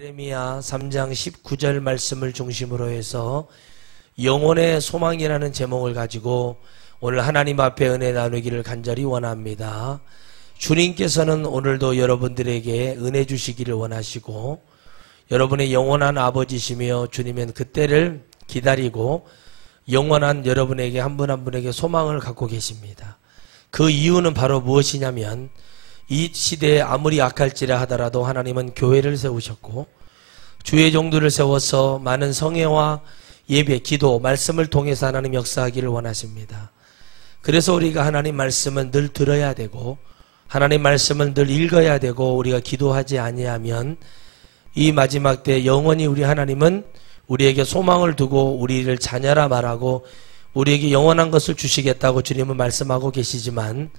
예레미야 3장 19절 말씀을 중심으로 해서 영혼의 소망이라는 제목을 가지고 오늘 하나님 앞에 은혜 나누기를 간절히 원합니다. 주님께서는 오늘도 여러분들에게 은혜 주시기를 원하시고 여러분의 영원한 아버지시며 주님은 그때를 기다리고 영원한 여러분에게 한 분 한 분에게 소망을 갖고 계십니다. 그 이유는 바로 무엇이냐면 이 시대에 아무리 악할지라 하더라도 하나님은 교회를 세우셨고 주의 종들을 세워서 많은 성회와 예배, 기도, 말씀을 통해서 하나님 역사하기를 원하십니다. 그래서 우리가 하나님 말씀은 늘 들어야 되고 하나님 말씀은 늘 읽어야 되고 우리가 기도하지 아니하면 이 마지막 때 영원히 우리 하나님은 우리에게 소망을 두고 우리를 자녀라 말하고 우리에게 영원한 것을 주시겠다고 주님은 말씀하고 계시지만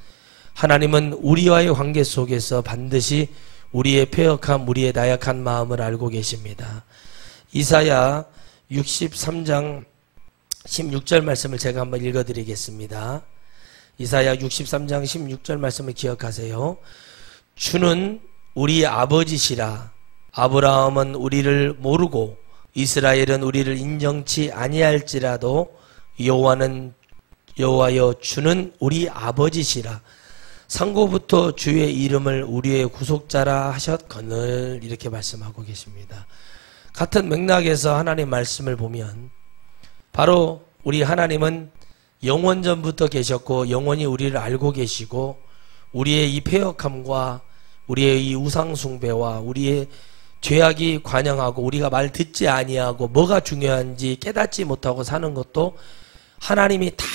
하나님은 우리와의 관계 속에서 반드시 우리의 패역함, 우리의 나약한 마음을 알고 계십니다. 이사야 63장 16절 말씀을 제가 한번 읽어드리겠습니다. 이사야 63장 16절 말씀을 기억하세요. 주는 우리 아버지시라. 아브라함은 우리를 모르고 이스라엘은 우리를 인정치 아니할지라도 여호와여 주는 우리 아버지시라. 상고부터 주의 이름을 우리의 구속자라 하셨거늘 이렇게 말씀하고 계십니다. 같은 맥락에서 하나님 말씀을 보면 바로 우리 하나님은 영원전부터 계셨고 영원히 우리를 알고 계시고 우리의 이 패역함과 우리의 이 우상숭배와 우리의 죄악이 관영하고 우리가 말 듣지 아니하고 뭐가 중요한지 깨닫지 못하고 사는 것도 하나님이 다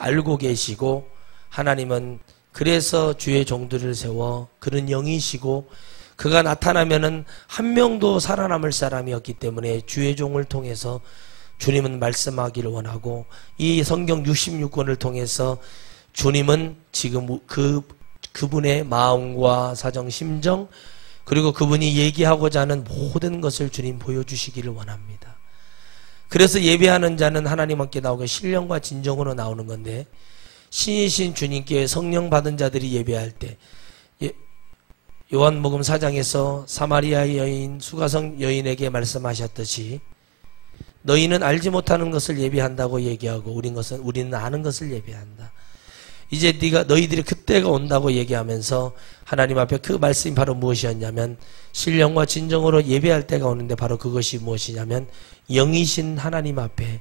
알고 계시고 하나님은 그래서 주의 종들을 세워 그는 영이시고 그가 나타나면은 한 명도 살아남을 사람이 없기 때문에 주의 종을 통해서 주님은 말씀하기를 원하고 이 성경 66권을 통해서 주님은 지금 그분의 마음과 사정 심정 그리고 그분이 얘기하고자 하는 모든 것을 주님 보여주시기를 원합니다. 그래서 예배하는 자는 하나님 함께 나오고 신령과 진정으로 나오는 건데 신이신 주님께 성령 받은 자들이 예배할 때 요한복음 4장에서 사마리아 여인 수가성 여인에게 말씀하셨듯이 너희는 알지 못하는 것을 예배한다고 얘기하고 우리는 아는 것을 예배한다. 이제 너희들이 그때가 온다고 얘기하면서 하나님 앞에 그 말씀이 바로 무엇이었냐면 신령과 진정으로 예배할 때가 오는데 바로 그것이 무엇이냐면 영이신 하나님 앞에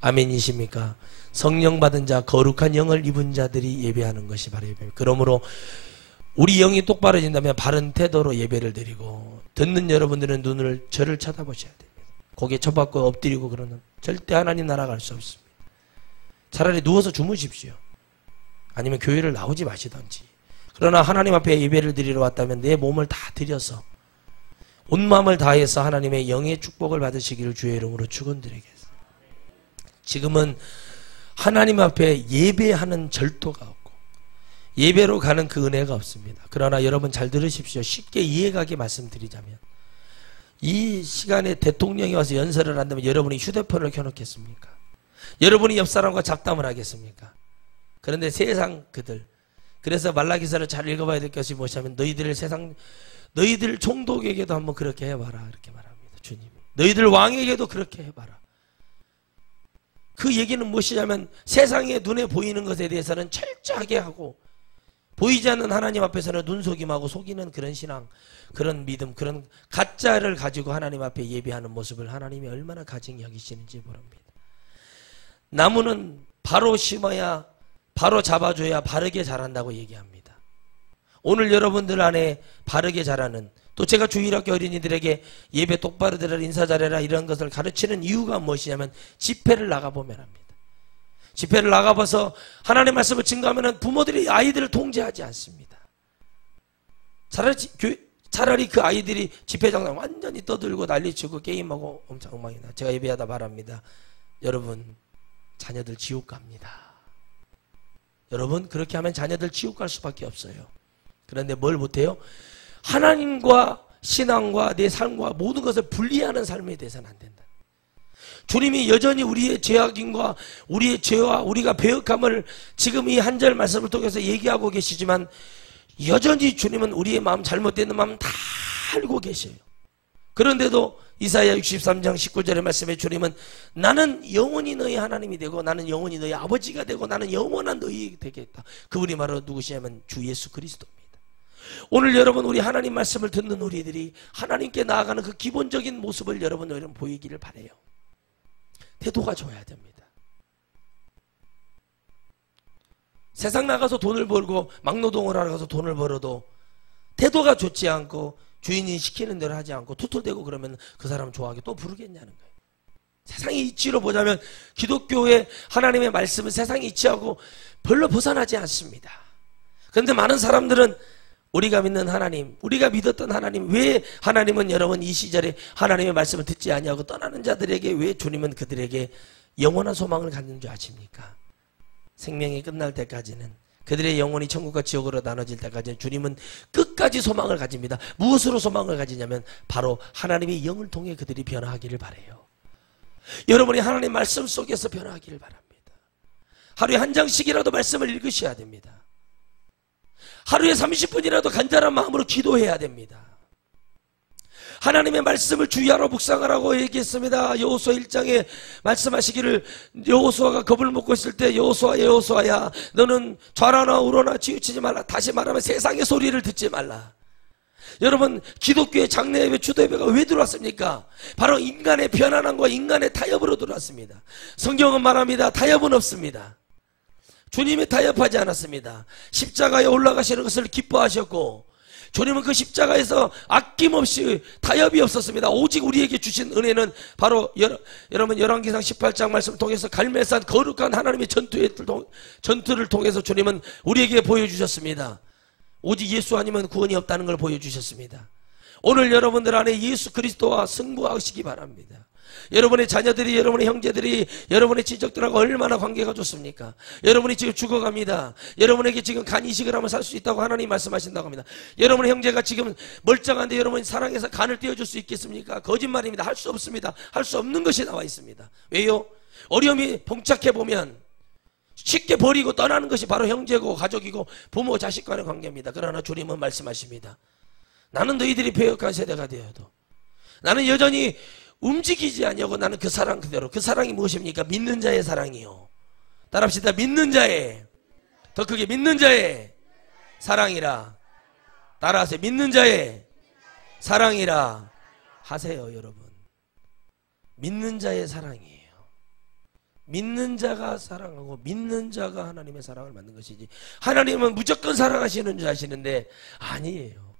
아멘이십니까? 성령 받은 자 거룩한 영을 입은 자들이 예배하는 것이 바로 예배입니다. 그러므로 우리 영이 똑바로진다면 바른 태도로 예배를 드리고 듣는 여러분들은 저를 쳐다보셔야 됩니다. 고개 쳐박고 엎드리고 그러는 절대 하나님 나라 갈 수 없습니다. 차라리 누워서 주무십시오. 아니면 교회를 나오지 마시던지. 그러나 하나님 앞에 예배를 드리러 왔다면 내 몸을 다 드려서 온 마음을 다해서 하나님의 영의 축복을 받으시기를 주의 이름으로 축원드리겠습니다. 지금은 하나님 앞에 예배하는 절도가 없고 예배로 가는 그 은혜가 없습니다. 그러나 여러분 잘 들으십시오. 쉽게 이해가게 말씀드리자면 이 시간에 대통령이 와서 연설을 한다면 여러분이 휴대폰을 켜놓겠습니까? 여러분이 옆 사람과 잡담을 하겠습니까? 그런데 세상 그래서 말라기서를 잘 읽어봐야 될 것이 무엇이냐면 너희들 총독에게도 한번 그렇게 해봐라 이렇게 말합니다. 주님 너희들 왕에게도 그렇게 해봐라. 그 얘기는 무엇이냐면 세상의 눈에 보이는 것에 대해서는 철저하게 하고 보이지 않는 하나님 앞에서는 눈속임하고 속이는 그런 신앙, 그런 믿음, 그런 가짜를 가지고 하나님 앞에 예배하는 모습을 하나님이 얼마나 가증히 여기시는지 모릅니다. 나무는 바로 심어야 바로 잡아줘야 바르게 자란다고 얘기합니다. 오늘 여러분들 안에 바르게 자라는 또 제가 주일학교 어린이들에게 예배 똑바로 드려라 인사 잘해라 이런 것을 가르치는 이유가 무엇이냐면 집회를 나가보면 합니다. 집회를 나가봐서 하나님의 말씀을 증거하면 부모들이 아이들을 통제하지 않습니다. 차라리 그 아이들이 집회장에 완전히 떠들고 난리치고 게임하고 엄청 엉망이나 제가 예배하다 말합니다. 여러분 자녀들 지옥 갑니다. 여러분 그렇게 하면 자녀들 지옥 갈 수밖에 없어요. 그런데 뭘 못해요? 하나님과 신앙과 내 삶과 모든 것을 분리하는 삶에 대해서는 안 된다. 주님이 여전히 우리의 죄악인과 우리의 죄와 우리가 배역함을 지금 이 한 절 말씀을 통해서 얘기하고 계시지만 여전히 주님은 우리의 마음 잘못된 마음 다 알고 계셔요. 그런데도 이사야 63장 19절의 말씀에 주님은 나는 영원히 너희 하나님이 되고 나는 영원히 너희 아버지가 되고 나는 영원한 너희 되겠다. 그분이 바로 누구시냐면 주 예수 그리스도입니다. 오늘 여러분 우리 하나님 말씀을 듣는 우리들이 하나님께 나아가는 그 기본적인 모습을 여러분 보이기를 바라요. 태도가 좋아야 됩니다. 세상 나가서 돈을 벌고 막노동을 하러 가서 돈을 벌어도 태도가 좋지 않고 주인이 시키는 대로 하지 않고 투덜대고 그러면 그 사람 좋아하게 또 부르겠냐는 거예요. 세상의 이치로 보자면 기독교의 하나님의 말씀은 세상의 이치하고 별로 벗어나지 않습니다. 그런데 많은 사람들은 우리가 믿는 하나님, 우리가 믿었던 하나님, 왜 하나님은 여러분 이 시절에 하나님의 말씀을 듣지 아니하고 떠나는 자들에게 왜 주님은 그들에게 영원한 소망을 갖는 줄 아십니까? 생명이 끝날 때까지는, 그들의 영혼이 천국과 지옥으로 나눠질 때까지는 주님은 끝까지 소망을 가집니다. 무엇으로 소망을 가지냐면 바로 하나님의 영을 통해 그들이 변화하기를 바라요. 여러분이 하나님 말씀 속에서 변화하기를 바랍니다. 하루에 한 장씩이라도 말씀을 읽으셔야 됩니다. 하루에 30분이라도 간절한 마음으로 기도해야 됩니다. 하나님의 말씀을 주야로 묵상하라고 얘기했습니다. 여호수아 1장에 말씀하시기를, 여호수아가 겁을 먹고 있을 때 여호수아야 너는 좌라나 우로나 치우치지 말라. 다시 말하면 세상의 소리를 듣지 말라. 여러분 기독교의 장래예배 주도예배가 왜 들어왔습니까? 바로 인간의 편안함과 인간의 타협으로 들어왔습니다. 성경은 말합니다. 타협은 없습니다. 주님이 타협하지 않았습니다. 십자가에 올라가시는 것을 기뻐하셨고 주님은 그 십자가에서 아낌없이 타협이 없었습니다. 오직 우리에게 주신 은혜는 바로 여러분 열왕기상 18장 말씀을 통해서 갈멜산 거룩한 하나님의 전투를 통해서 주님은 우리에게 보여주셨습니다. 오직 예수 아니면 구원이 없다는 걸 보여주셨습니다. 오늘 여러분들 안에 예수 그리스도와 승부하시기 바랍니다. 여러분의 자녀들이, 여러분의 형제들이, 여러분의 친척들하고 얼마나 관계가 좋습니까? 여러분이 지금 죽어갑니다. 여러분에게 지금 간 이식을 하면 살 수 있다고 하나님 말씀하신다고 합니다. 여러분의 형제가 지금 멀쩡한데 여러분이 사랑해서 간을 떼어줄 수 있겠습니까? 거짓말입니다. 할 수 없습니다. 할 수 없는 것이 나와 있습니다. 왜요? 어려움이 봉착해보면 쉽게 버리고 떠나는 것이 바로 형제고 가족이고 부모 자식 간의 관계입니다. 그러나 주님은 말씀하십니다. 나는 너희들이 배역한 세대가 되어도 나는 여전히 움직이지 아니하고 나는 그 사랑 그대로. 그 사랑이 무엇입니까? 믿는 자의 사랑이요. 따라합시다. 믿는 자의, 더 크게, 믿는 자의 사랑이라. 따라하세요. 믿는 자의 사랑이라 하세요. 여러분 믿는 자의 사랑이에요. 믿는 자가 사랑하고 믿는 자가 하나님의 사랑을 받는 것이지, 하나님은 무조건 사랑하시는 줄 아시는데 아니에요.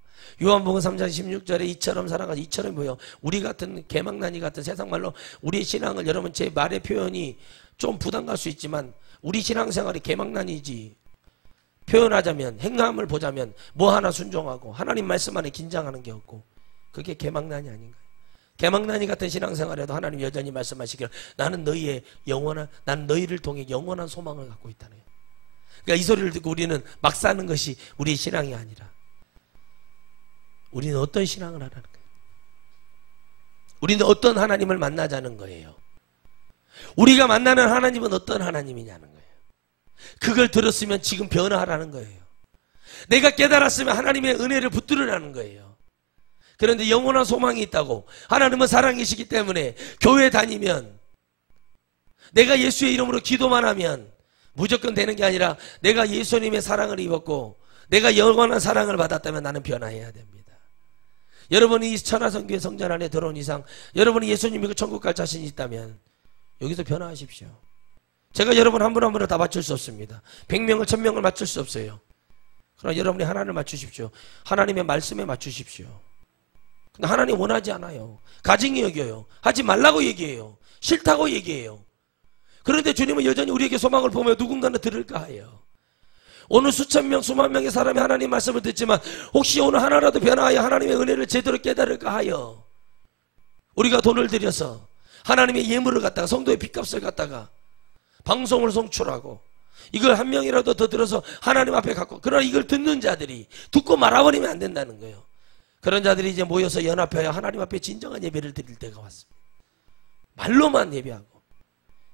요한복음 3장 16절에 이처럼 사랑하지. 이처럼 뭐예요? 우리 같은 개망나니 같은 세상 말로 우리의 신앙을, 여러분 제 말의 표현이 좀 부담 갈 수 있지만 우리 신앙생활이 개망나니지, 표현하자면 행함을 보자면 뭐 하나 순종하고 하나님 말씀 안에 긴장하는 게 없고, 그게 개망나니 아닌가요? 개망나니 같은 신앙생활에도 하나님 여전히 말씀하시기를 나는 너희의 영원한, 난 너희를 통해 영원한 소망을 갖고 있다는 거예요. 그러니까 이 소리를 듣고 우리는 막 사는 것이 우리의 신앙이 아니라 우리는 어떤 신앙을 하라는 거예요? 우리는 어떤 하나님을 만나자는 거예요? 우리가 만나는 하나님은 어떤 하나님이냐는 거예요. 그걸 들었으면 지금 변화하라는 거예요. 내가 깨달았으면 하나님의 은혜를 붙들으라는 거예요. 그런데 영원한 소망이 있다고, 하나님은 사랑이시기 때문에 교회 다니면, 내가 예수의 이름으로 기도만 하면 무조건 되는 게 아니라 내가 예수님의 사랑을 입었고 내가 영원한 사랑을 받았다면 나는 변화해야 됩니다. 여러분이 이 천하성교회 성전 안에 들어온 이상 여러분이 예수님 믿고 천국 갈 자신이 있다면 여기서 변화하십시오. 제가 여러분 한 분 한 분을 다 맞출 수 없습니다. 100명을 1000명을 맞출 수 없어요. 그러나 여러분이 하나를 맞추십시오. 하나님의 말씀에 맞추십시오. 근데 하나님 원하지 않아요. 가증히 여겨요. 하지 말라고 얘기해요. 싫다고 얘기해요. 그런데 주님은 여전히 우리에게 소망을 보며 누군가는 들을까 해요. 오늘 수천 명, 수만 명의 사람이 하나님 말씀을 듣지만 혹시 오늘 하나라도 변화하여 하나님의 은혜를 제대로 깨달을까 하여 우리가 돈을 들여서 하나님의 예물을 갖다가, 성도의 빚값을 갖다가 방송을 송출하고 이걸 한 명이라도 더 들어서 하나님 앞에 갖고, 그러나 이걸 듣는 자들이 듣고 말아버리면 안 된다는 거예요. 그런 자들이 이제 모여서 연합하여 하나님 앞에 진정한 예배를 드릴 때가 왔습니다. 말로만 예배하고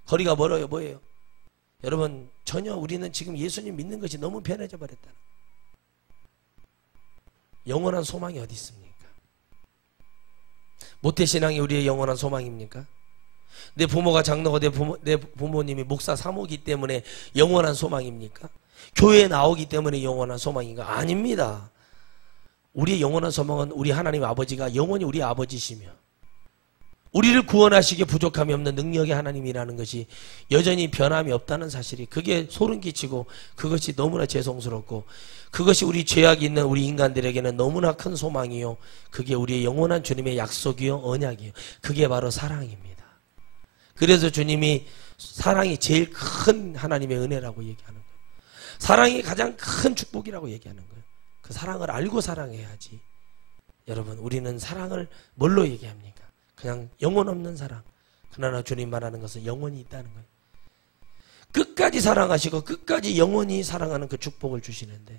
거리가 멀어요. 뭐예요? 여러분 전혀 우리는 지금 예수님 믿는 것이 너무 편해져 버렸다. 영원한 소망이 어디 있습니까? 모태신앙이 우리의 영원한 소망입니까? 내 부모가 장로가 내 부모님이 목사 사모기 때문에 영원한 소망입니까? 교회에 나오기 때문에 영원한 소망인가? 아닙니다. 우리의 영원한 소망은 우리 하나님 아버지가 영원히 우리 아버지시며 우리를 구원하시기에 부족함이 없는 능력의 하나님이라는 것이 여전히 변함이 없다는 사실이, 그게 소름 끼치고 그것이 너무나 죄송스럽고, 그것이 우리 죄악이 있는 우리 인간들에게는 너무나 큰 소망이요, 그게 우리의 영원한 주님의 약속이요 언약이요, 그게 바로 사랑입니다. 그래서 주님이 사랑이 제일 큰 하나님의 은혜라고 얘기하는 거예요. 사랑이 가장 큰 축복이라고 얘기하는 거예요. 그 사랑을 알고 사랑해야지. 여러분, 우리는 사랑을 뭘로 얘기합니까? 그냥 영혼 없는 사랑. 그러나 주님 말하는 것은 영혼이 있다는 거예요. 끝까지 사랑하시고 끝까지 영원히 사랑하는 그 축복을 주시는데,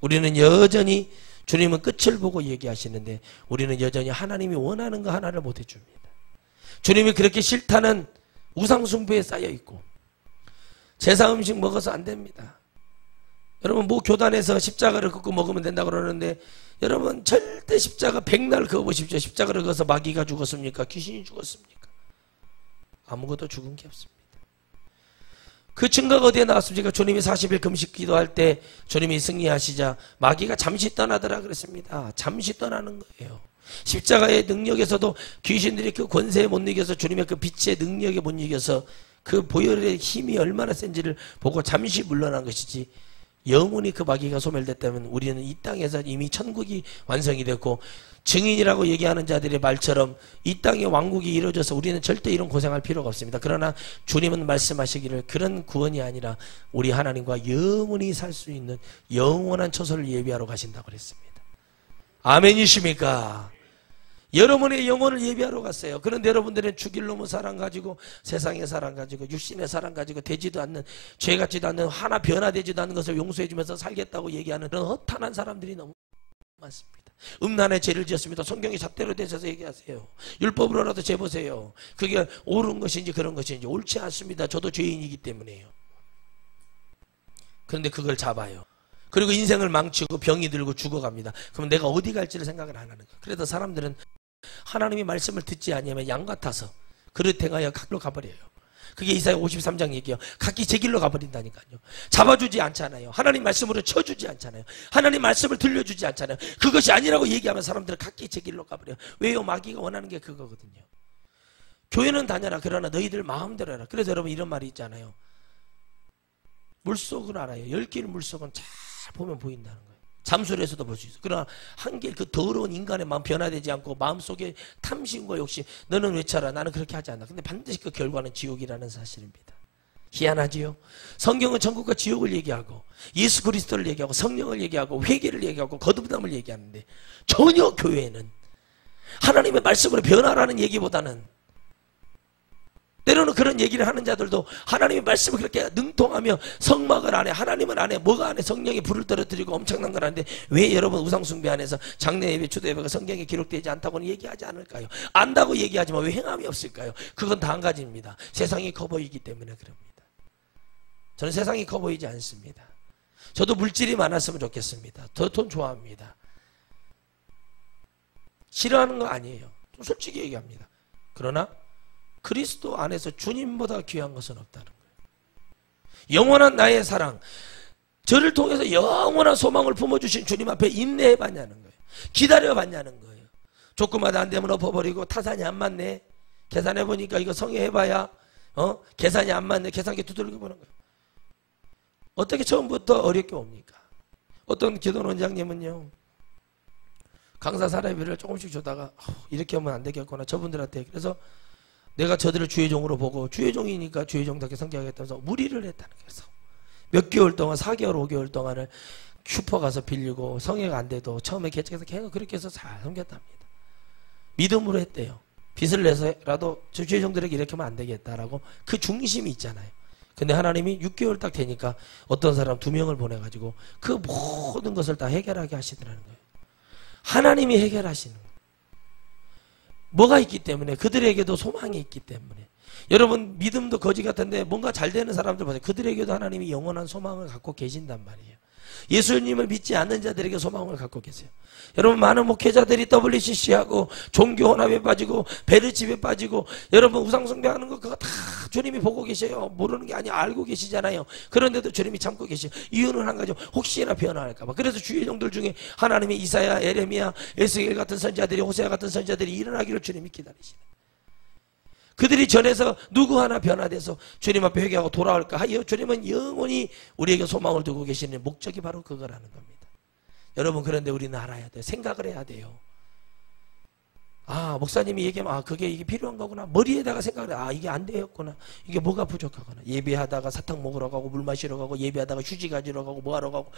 우리는 여전히 주님은 끝을 보고 얘기하시는데 우리는 여전히 하나님이 원하는 거 하나를 못 해줍니다. 주님이 그렇게 싫다는 우상숭배에 쌓여있고 제사 음식 먹어서 안 됩니다. 여러분, 뭐 교단에서 십자가를 긋고 먹으면 된다고 그러는데, 여러분 절대 십자가 백날 그어보십시오. 십자가를 그어서 마귀가 죽었습니까? 귀신이 죽었습니까? 아무것도 죽은 게 없습니다. 그 증거가 어디에 나왔습니까? 주님이 40일 금식 기도할 때 주님이 승리하시자 마귀가 잠시 떠나더라 그랬습니다. 잠시 떠나는 거예요. 십자가의 능력에서도 귀신들이 그 권세에 못 이겨서, 주님의 그 빛의 능력에 못 이겨서 그 보혈의 힘이 얼마나 센지를 보고 잠시 물러난 것이지, 영원히 그 마귀가 소멸됐다면 우리는 이 땅에서 이미 천국이 완성이 됐고, 증인이라고 얘기하는 자들의 말처럼 이 땅의 왕국이 이루어져서 우리는 절대 이런 고생할 필요가 없습니다. 그러나 주님은 말씀하시기를 그런 구원이 아니라 우리 하나님과 영원히 살 수 있는 영원한 처소를 예비하러 가신다고 그랬습니다. 아멘이십니까? 여러분의 영혼을 예비하러 갔어요. 그런데 여러분들은 죽일 놈의 사랑 가지고, 세상의 사랑 가지고, 육신의 사랑 가지고, 되지도 않는, 죄 같지도 않는, 하나 변화되지도 않는 것을 용서해 주면서 살겠다고 얘기하는 그런 허탄한 사람들이 너무 많습니다. 음란의 죄를 지었습니다. 성경이 잣대로 대셔서 얘기하세요. 율법으로라도 재보세요. 그게 옳은 것인지 그런 것인지. 옳지 않습니다. 저도 죄인이기 때문에요. 그런데 그걸 잡아요. 그리고 인생을 망치고 병이 들고 죽어갑니다. 그럼 내가 어디 갈지를 생각을 안 하는 거예요. 그래서 사람들은 하나님이 말씀을 듣지 아니하면 양 같아서 그릇 행하여 각로 가버려요. 그게 이사야 53장 얘기예요. 각기 제 길로 가버린다니까요. 잡아주지 않잖아요. 하나님 말씀으로 쳐주지 않잖아요. 하나님 말씀을 들려주지 않잖아요. 그것이 아니라고 얘기하면 사람들은 각기 제 길로 가버려요. 왜요? 마귀가 원하는 게 그거거든요. 교회는 다녀라. 그러나 너희들 마음대로 해라. 그래서 여러분 이런 말이 있잖아요. 물속을 알아요. 10길 물속은 잘 보면 보인다는 거예요. 잠수에서도 볼 수 있어요. 그러나 한길 그 더러운 인간의 마음 변화되지 않고 마음속에 탐심과 욕심, 너는 왜 차라? 나는 그렇게 하지 않아. 근데 반드시 그 결과는 지옥이라는 사실입니다. 희한하지요? 성경은 천국과 지옥을 얘기하고 예수 그리스도를 얘기하고 성령을 얘기하고 회개를 얘기하고 거듭남을 얘기하는데, 전혀 교회는 하나님의 말씀으로 변화라는 얘기보다는, 때로는 그런 얘기를 하는 자들도 하나님의 말씀을 그렇게 능통하며 성막을 안 해, 하나님을 안 해, 뭐가 안 해, 성령의 불을 떨어뜨리고 엄청난 걸 하는데 왜 여러분 우상숭배 안에서 장례 예배, 추도 예배가 성경에 기록되지 않다고는 얘기하지 않을까요? 안다고 얘기하지만 왜 행함이 없을까요? 그건 다 한 가지입니다. 세상이 커 보이기 때문에 그럽니다. 저는 세상이 커 보이지 않습니다. 저도 물질이 많았으면 좋겠습니다. 더 돈 좋아합니다. 싫어하는 거 아니에요. 좀 솔직히 얘기합니다. 그러나 그리스도 안에서 주님보다 귀한 것은 없다는 거예요. 영원한 나의 사랑, 저를 통해서 영원한 소망을 품어주신 주님 앞에 인내해봤냐는 거예요. 기다려봤냐는 거예요. 조금마다 안 되면 엎어버리고, 타산이 안 맞네, 계산해보니까 이거 성회해봐야 계산이 안 맞네, 계산기 두들겨 보는 거예요. 어떻게 처음부터 어렵게 옵니까? 어떤 기도 원장님은요, 강사 사례비를 조금씩 주다가 이렇게 하면 안 되겠구나, 저분들한테. 그래서 내가 저들을 주의종으로 보고, 주의종이니까 주의종답게 섬겨야겠다면서 무리를 했다는 거예요. 몇 개월 동안, 4개월, 5개월 동안을 슈퍼 가서 빌리고, 성회가 안 돼도 처음에 개척해서 계속 그렇게 해서 잘 섬겼답니다. 믿음으로 했대요. 빚을 내서라도 저 주의종들에게 이렇게 하면 안 되겠다라고 그 중심이 있잖아요. 근데 하나님이 6개월 딱 되니까 어떤 사람 2명을 보내가지고 그 모든 것을 다 해결하게 하시더라는 거예요. 하나님이 해결하시는 거예요. 뭐가 있기 때문에, 그들에게도 소망이 있기 때문에. 여러분 믿음도 거지 같은데 뭔가 잘 되는 사람들 보세요. 그들에게도 하나님이 영원한 소망을 갖고 계신단 말이에요. 예수님을 믿지 않는 자들에게 소망을 갖고 계세요. 여러분, 많은 목회자들이 WCC하고 종교혼합에 빠지고 베르집에 빠지고 여러분 우상숭배하는 거 그거 다 주님이 보고 계셔요. 모르는 게 아니야. 알고 계시잖아요. 그런데도 주님이 참고 계셔요. 이유는 한 가지, 혹시나 변화할까 봐. 그래서 주의 종들 중에 하나님의 이사야, 에레미야, 에스겔 같은 선지자들이, 호세아 같은 선지자들이 일어나기를 주님이 기다리시네. 그들이 전에서 누구 하나 변화돼서 주님 앞에 회개하고 돌아올까 하여 주님은 영원히 우리에게 소망을 두고 계시는 목적이 바로 그거라는 겁니다. 여러분, 그런데 우리는 알아야 돼요. 생각을 해야 돼요. 아, 목사님이 얘기하면 이게 필요한 거구나. 머리에다가 생각을 해. 이게 안 되었구나. 이게 뭐가 부족하구나. 예배하다가 사탕 먹으러 가고 물 마시러 가고 예배하다가 휴지 가지러 가고 뭐하러 가고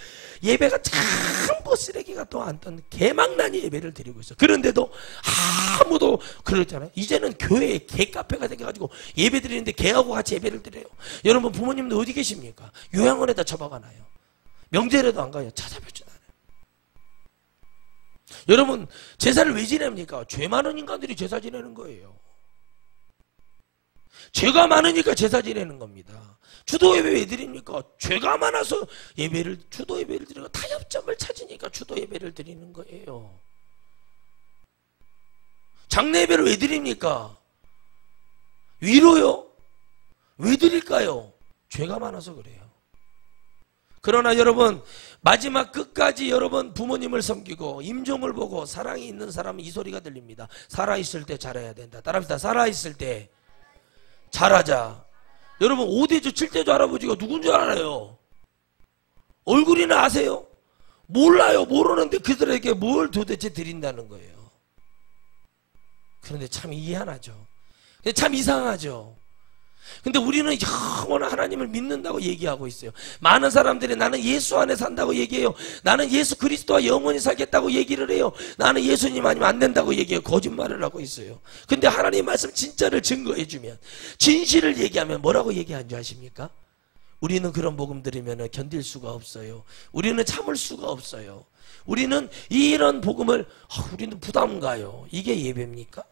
예배가 전부 쓰레기가 또 안 떤 개망나니 예배를 드리고 있어. 그런데도 아무도 그러잖아요. 이제는 교회에 개카페가 생겨가지고 예배 드리는데 개하고 같이 예배를 드려요. 여러분, 부모님도 어디 계십니까? 요양원에다 처박아놔요. 명절에도 안 가요. 찾아뵙지도 않아요. 여러분, 제사를 왜 지냅니까? 죄 많은 인간들이 제사 지내는 거예요. 죄가 많으니까 제사 지내는 겁니다. 주도 예배 왜 드립니까? 죄가 많아서 주도 예배를 드리고 타협점을 찾으니까 주도 예배를 드리는 거예요. 장례 예배를 왜 드립니까? 위로요? 왜 드릴까요? 죄가 많아서 그래요. 그러나 여러분, 마지막 끝까지 여러분 부모님을 섬기고 임종을 보고 사랑이 있는 사람은 이 소리가 들립니다. 살아있을 때 잘해야 된다. 따라합시다. 살아있을 때 잘하자. 여러분, 5대주 7대주 할아버지가 누군 줄 알아요? 얼굴이나 아세요? 몰라요. 모르는데 그들에게 뭘 도대체 드린다는 거예요. 그런데 참 희한하죠. 참 이상하죠. 근데 우리는 영원한 하나님을 믿는다고 얘기하고 있어요. 많은 사람들이 나는 예수 안에 산다고 얘기해요. 나는 예수 그리스도와 영원히 살겠다고 얘기를 해요. 나는 예수님 아니면 안 된다고 얘기해요. 거짓말을 하고 있어요. 근데 하나님 말씀 진짜를 증거해 주면, 진실을 얘기하면 뭐라고 얘기하는 줄 아십니까? 우리는 그런 복음 들으면 견딜 수가 없어요. 우리는 참을 수가 없어요. 우리는 이런 복음을 우리는 부담 가요. 이게 예배입니까?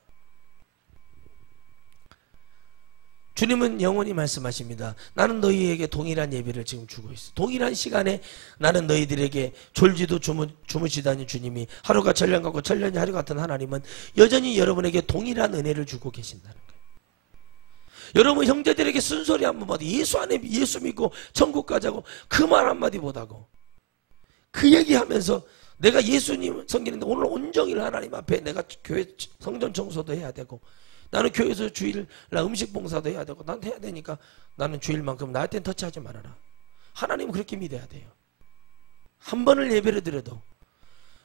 주님은 영원히 말씀하십니다. 나는 너희에게 동일한 예배를 지금 주고 있어. 동일한 시간에 나는 너희들에게 졸지도 주무시다니 주님이 하루가 천년 같고 천년이 하루 같은 하나님은 여전히 여러분에게 동일한 은혜를 주고 계신다는 거예요. 여러분, 형제들에게 쓴소리 한 번만, 예수 안에 예수 믿고 천국 가자고 그 말 한마디 못하고 그 얘기하면서 내가 예수님 섬기는데 오늘 온종일 하나님 앞에 내가 교회 성전 청소도 해야 되고 나는 교회에서 주일날 음식 봉사도 해야 되고 난 해야 되니까 나는 주일만큼 나한테는 터치하지 말아라. 하나님은 그렇게 믿어야 돼요. 한 번을 예배를 드려도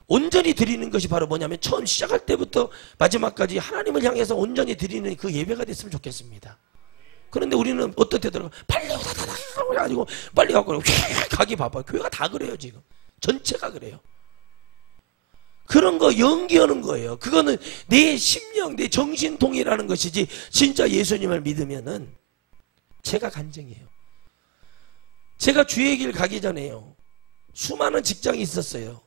온전히 드리는 것이 바로 뭐냐면 처음 시작할 때부터 마지막까지 하나님을 향해서 온전히 드리는 그 예배가 됐으면 좋겠습니다. 그런데 우리는 어떤 때더라 빨리 다다다 가지고 빨리 가고 가기 바빠요. 교회가 다 그래요. 지금 전체가 그래요. 그런 거 연기하는 거예요. 그거는 내 심령, 내 정신 통일하는 것이지 진짜 예수님을 믿으면은 제가 간증이에요. 제가 주의 길 가기 전에요. 수많은 직장이 있었어요.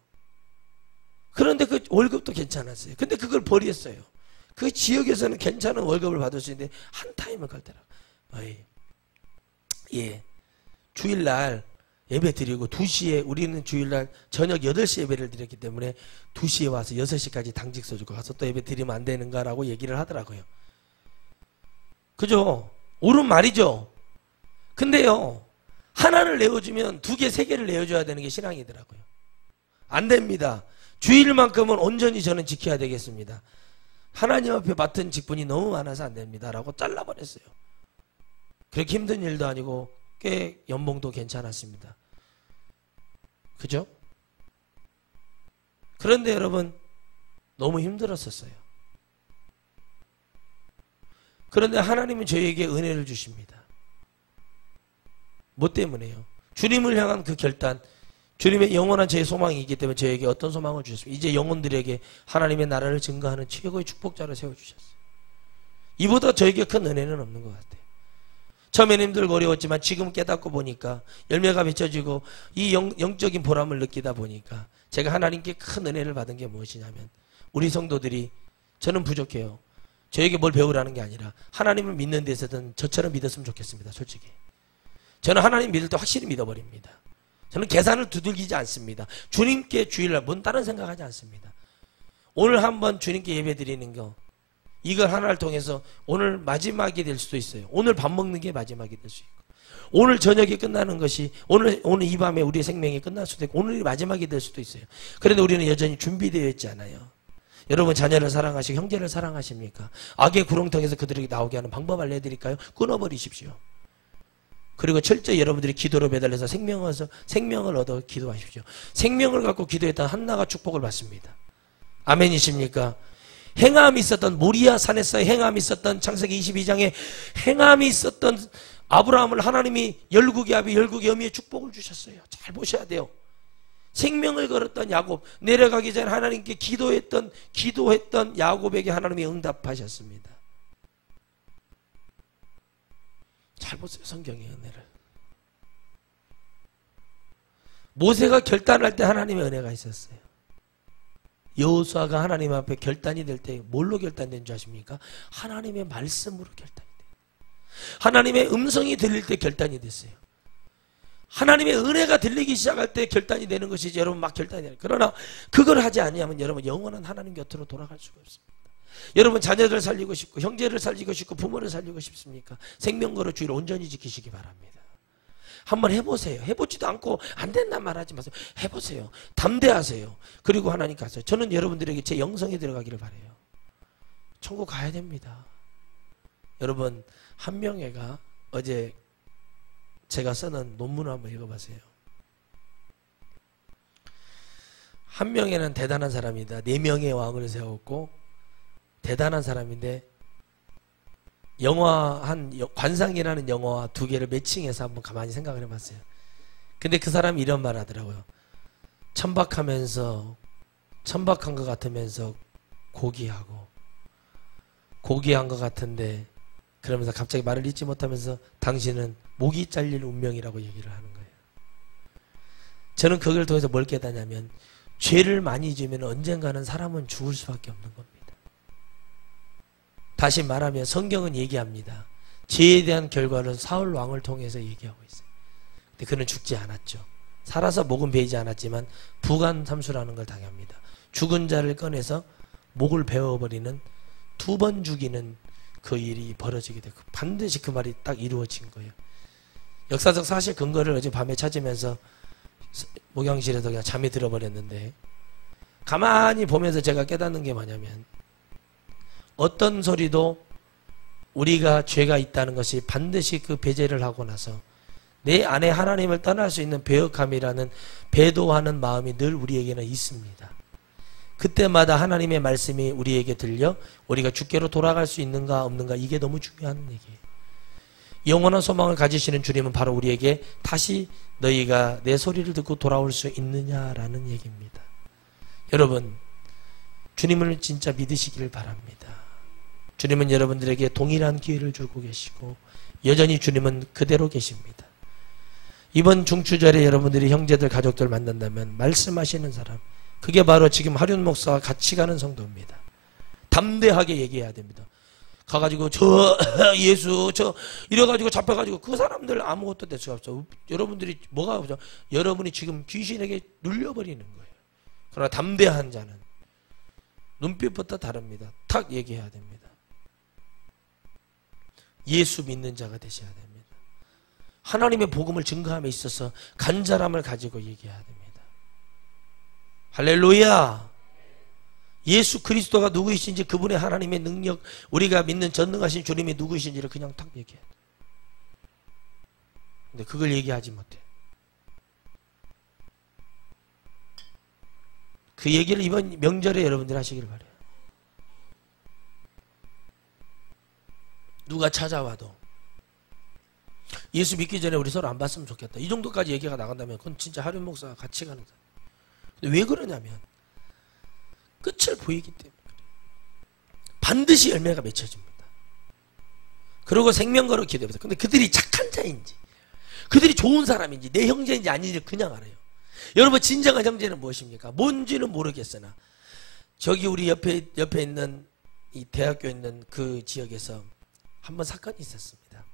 그런데 그 월급도 괜찮았어요. 근데 그걸 버렸어요. 그 지역에서는 괜찮은 월급을 받을 수 있는데 한 타임을 걸더라고요. 예, 주일날 예배 드리고 2시에 우리는 주일날 저녁 8시 예배를 드렸기 때문에 2시에 와서 6시까지 당직 써주고 가서 또 예배 드리면 안 되는가라고 얘기를 하더라고요. 그죠? 옳은 말이죠. 근데요, 하나를 내어주면 2개, 3개를 내어줘야 되는 게 신앙이더라고요. 안 됩니다. 주일만큼은 온전히 저는 지켜야 되겠습니다. 하나님 앞에 맡은 직분이 너무 많아서 안 됩니다 라고 잘라버렸어요. 그렇게 힘든 일도 아니고 꽤 연봉도 괜찮았습니다. 그죠? 그런데 여러분, 너무 힘들었었어요. 그런데 하나님은 저에게 은혜를 주십니다. 뭐 때문에요? 주님을 향한 그 결단, 주님의 영원한 제 소망이 있기 때문에 저에게 어떤 소망을 주셨습니까? 이제 영혼들에게 하나님의 나라를 증거하는 최고의 축복자를 세워주셨어요. 이보다 저에게 큰 은혜는 없는 것 같아요. 처음에는 힘들고 어려웠지만 지금 깨닫고 보니까 열매가 맺혀지고 이 영적인 보람을 느끼다 보니까 제가 하나님께 큰 은혜를 받은 게 무엇이냐면 우리 성도들이, 저는 부족해요. 저에게 뭘 배우라는 게 아니라 하나님을 믿는 데서든 저처럼 믿었으면 좋겠습니다. 솔직히 저는 하나님 믿을 때 확실히 믿어버립니다. 저는 계산을 두들기지 않습니다. 주님께 주일날 뭔 다른 생각하지 않습니다. 오늘 한번 주님께 예배 드리는 거, 이걸 하나를 통해서 오늘 마지막이 될 수도 있어요. 오늘 밥 먹는 게 마지막이 될 수 있고, 오늘 저녁에 끝나는 것이 오늘 이 밤에 우리의 생명이 끝날 수도 있고, 오늘이 마지막이 될 수도 있어요. 그런데 우리는 여전히 준비되어 있지 않아요. 여러분 자녀를 사랑하시고 형제를 사랑하십니까? 악의 구렁텅이에서 그들에게 나오게 하는 방법 알려드릴까요? 끊어버리십시오. 그리고 철저히 여러분들이 기도로 매달려서 생명을 얻어 기도하십시오. 생명을 갖고 기도했던 한나가 축복을 받습니다. 아멘이십니까? 행함이 있었던 모리아 산에서 행함이 있었던 창세기 22장에 행함이 있었던 아브라함을 하나님이 열국의 아비 열국의 어미의 축복을 주셨어요. 잘 보셔야 돼요. 생명을 걸었던 야곱, 내려가기 전에 하나님께 기도했던 야곱에게 하나님이 응답하셨습니다. 잘 보세요, 성경의 은혜를. 모세가 결단할 때 하나님의 은혜가 있었어요. 여호수아가 하나님 앞에 결단이 될 때 뭘로 결단된 줄 아십니까? 하나님의 말씀으로 결단이 돼요. 하나님의 음성이 들릴 때 결단이 됐어요. 하나님의 은혜가 들리기 시작할 때 결단이 되는 것이지, 여러분 막 결단이 돼요. 그러나 그걸 하지 않으면 여러분 영원한 하나님 곁으로 돌아갈 수가 없습니다. 여러분 자녀들 살리고 싶고 형제를 살리고 싶고 부모를 살리고 싶습니까? 생명 걸어 주의를 온전히 지키시기 바랍니다. 한번 해보세요. 해보지도 않고 안 된단 말하지 마세요. 해보세요. 담대하세요. 그리고 하나님 가세요. 저는 여러분들에게 제 영성에 들어가기를 바라요. 천국 가야 됩니다. 여러분 한명회가 어제 제가 쓰는 논문을 한번 읽어보세요. 한명회는 대단한 사람이다. 4명의 왕을 세웠고 대단한 사람인데, 관상이라는 영화와 2개를 매칭해서 한번 가만히 생각을 해봤어요. 근데 그 사람이 이런 말 하더라고요. 천박한 것 같으면서 고귀한 것 같은데, 그러면서 갑자기 말을 잇지 못하면서 당신은 목이 잘릴 운명이라고 얘기를 하는 거예요. 저는 그걸 통해서 뭘 깨닫냐면, 죄를 많이 지으면 언젠가는 사람은 죽을 수밖에 없는 겁니다. 다시 말하면 성경은 얘기합니다. 죄에 대한 결과를 사울 왕을 통해서 얘기하고 있어요. 근데 그는 죽지 않았죠. 살아서 목은 베이지 않았지만 부관삼수라는 걸 당합니다. 죽은 자를 꺼내서 목을 베어버리는, 2번 죽이는 그 일이 벌어지게 되고 반드시 그 말이 딱 이루어진 거예요. 역사적 사실 근거를 어제 밤에 찾으면서 목양실에서 그냥 잠이 들어버렸는데, 가만히 보면서 제가 깨닫는 게 뭐냐면, 어떤 소리도 우리가 죄가 있다는 것이 반드시 그 배제를 하고 나서 내 안에 하나님을 떠날 수 있는 배역함이라는 배도하는 마음이 늘 우리에게는 있습니다. 그때마다 하나님의 말씀이 우리에게 들려 우리가 주께로 돌아갈 수 있는가 없는가, 이게 너무 중요한 얘기예요. 영원한 소망을 가지시는 주님은 바로 우리에게 다시 너희가 내 소리를 듣고 돌아올 수 있느냐라는 얘기입니다. 여러분, 주님을 진짜 믿으시기를 바랍니다. 주님은 여러분들에게 동일한 기회를 주고 계시고 여전히 주님은 그대로 계십니다. 이번 중추절에 여러분들이 형제들 가족들 만난다면 말씀하시는 사람, 그게 바로 지금 하륜 목사와 같이 가는 성도입니다. 담대하게 얘기해야 됩니다. 가가지고 예수 이래가지고 잡혀가지고 그 사람들 아무것도 될 수가 없어. 여러분들이 뭐가 보죠? 여러분이 지금 귀신에게 눌려버리는 거예요. 그러나 담대한 자는 눈빛부터 다릅니다. 탁 얘기해야 됩니다. 예수 믿는 자가 되셔야 됩니다. 하나님의 복음을 증거함에 있어서 간절함을 가지고 얘기해야 됩니다. 할렐루야. 예수 그리스도가 누구이신지, 그분의 하나님의 능력, 우리가 믿는 전능하신 주님이 누구이신지를 그냥 탁 얘기해야 돼요. 근데 그걸 얘기하지 못해. 그 얘기를 이번 명절에 여러분들 하시길 바래요. 누가 찾아와도 예수 믿기 전에 우리 서로 안 봤으면 좋겠다, 이 정도까지 얘기가 나간다면 그건 진짜 하륜 목사가 같이 가는 거예요. 근데 왜 그러냐면 끝을 보이기 때문에 그래요. 반드시 열매가 맺혀집니다. 그리고 생명 걸어 기도해보세요. 근데 그들이 착한 자인지, 그들이 좋은 사람인지, 내 형제인지 아닌지 그냥 알아요. 여러분 진정한 형제는 무엇입니까? 뭔지는 모르겠으나 저기 우리 옆에 있는 이 대학교에 있는 그 지역에서 한번 사건이 있었습니다.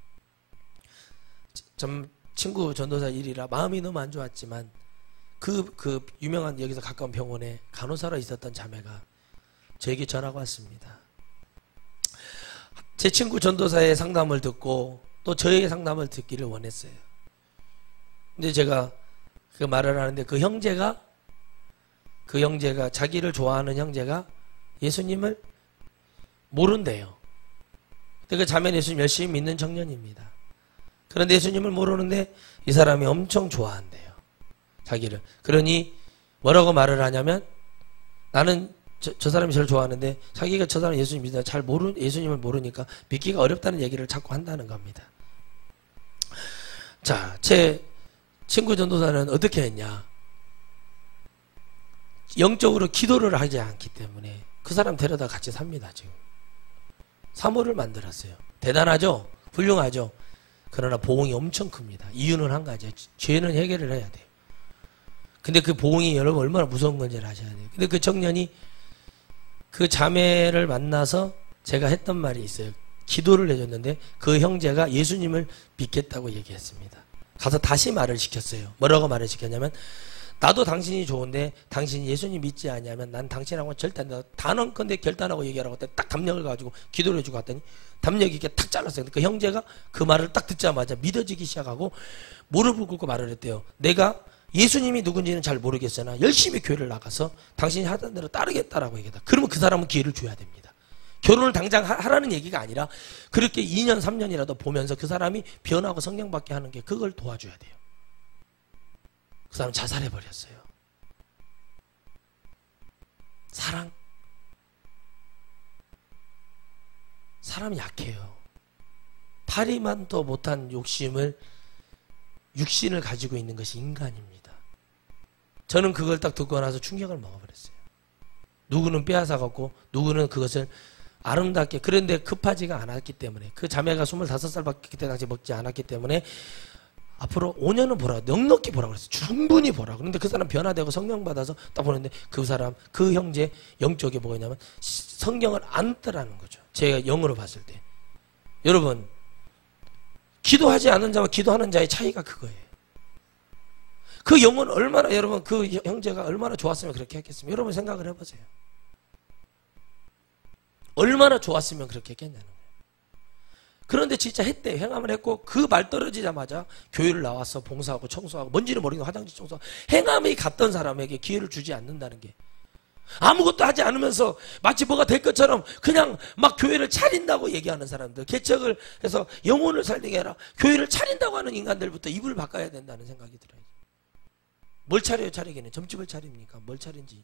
친구 전도사 일이라 마음이 너무 안 좋았지만 그 유명한 여기서 가까운 병원에 간호사로 있었던 자매가 저에게 전화가 왔습니다. 제 친구 전도사의 상담을 듣고 또 저의 상담을 듣기를 원했어요. 근데 제가 그 말을 하는데 그 형제가 자기를 좋아하는 형제가 예수님을 모른대요. 그 자매는 예수님 열심히 믿는 청년입니다. 그런데 예수님을 모르는데 이 사람이 엄청 좋아한대요. 자기를. 그러니 뭐라고 말을 하냐면 나는 저 사람이 저를 좋아하는데 자기가 저 사람 예수님 믿는다 예수님을 모르니까 믿기가 어렵다는 얘기를 자꾸 한다는 겁니다. 자, 제 친구 전도사는 어떻게 했냐? 영적으로 기도를 하지 않기 때문에 그 사람 데려다 같이 삽니다. 지금 사모를 만들었어요. 대단하죠? 훌륭하죠? 그러나 보응이 엄청 큽니다. 이유는 한 가지예요. 죄는 해결을 해야 돼요. 근데 그 보응이 여러분 얼마나 무서운 건지를 아셔야 돼요. 근데 그 청년이 그 자매를 만나서 제가 했던 말이 있어요. 기도를 해줬는데 그 형제가 예수님을 믿겠다고 얘기했습니다. 가서 다시 말을 시켰어요. 뭐라고 말을 시켰냐면 나도 당신이 좋은데 당신이 예수님 믿지 않냐면 난 당신하고 절대 안 돼. 단언컨대 결단하고 얘기하라고 했더니 딱 담력을 가지고 기도를 해주고 갔더니 담력 있게 탁 잘랐어요. 그 형제가 그 말을 딱 듣자마자 믿어지기 시작하고 무릎을 꿇고 말을 했대요. 내가 예수님이 누군지는 잘 모르겠으나 열심히 교회를 나가서 당신이 하던 대로 따르겠다라고 얘기했다. 그러면 그 사람은 기회를 줘야 됩니다. 결혼을 당장 하라는 얘기가 아니라 그렇게 2년 3년이라도 보면서 그 사람이 변하고 성령 받게 하는 게 그걸 도와줘야 돼요. 그 사람 자살해버렸어요. 사람이 약해요. 파리만도 못한 육신을 가지고 있는 것이 인간입니다. 저는 그걸 딱 듣고 나서 충격을 먹어버렸어요. 누구는 빼앗아갖고 누구는 그것을 아름답게, 그런데 급하지가 않았기 때문에, 그 자매가 25살밖에 그때 당시 먹지 않았기 때문에 앞으로 5년은 보라, 넉넉히 보라고 그랬어요. 충분히 보라고. 그런데 그 사람 변화되고 성령 받아서 딱 보는데 그 사람, 그 형제 영적이 뭐냐면 성경을 안 떠라는 거죠. 제가 영으로 봤을 때. 여러분, 기도하지 않는 자와 기도하는 자의 차이가 그거예요. 그 영은 얼마나, 여러분, 그 형제가 얼마나 좋았으면 그렇게 했겠습니까? 여러분 생각을 해보세요. 얼마나 좋았으면 그렇게 했겠냐는 거예요. 그런데 진짜 했대요. 행함을 했고 그 말 떨어지자마자 교회를 나와서 봉사하고 청소하고, 뭔지는 모르겠는데 화장실 청소하고, 행함이 갔던 사람에게 기회를 주지 않는다는 게, 아무것도 하지 않으면서 마치 뭐가 될 것처럼 그냥 막 교회를 차린다고 얘기하는 사람들, 개척을 해서 영혼을 살리게 게 아니라 교회를 차린다고 하는 인간들부터 입을 바꿔야 된다는 생각이 들어요. 뭘 차려요? 차리기는 점집을 차립니까? 뭘 차린지.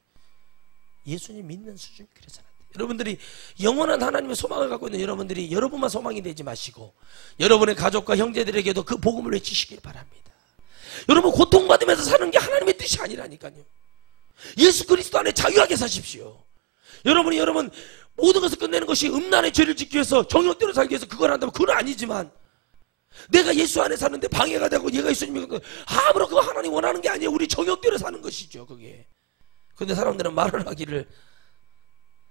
예수님 믿는 수준이 그래서는 여러분들이 영원한 하나님의 소망을 갖고 있는 여러분들이 여러분만 소망이 되지 마시고 여러분의 가족과 형제들에게도 그 복음을 외치시길 바랍니다. 여러분 고통받으면서 사는 게 하나님의 뜻이 아니라니까요. 예수 그리스도 안에 자유하게 사십시오. 여러분 모든 것을 끝내는 것이 음란의 죄를 짓기 위해서, 정욕대로 살기 위해서 그걸 한다면 그건 아니지만, 내가 예수 안에 사는데 방해가 되고 얘가 예수님이 아무런 그거 하나님 원하는 게 아니에요. 우리 정욕대로 사는 것이죠 그게. 그런데 사람들은 말을 하기를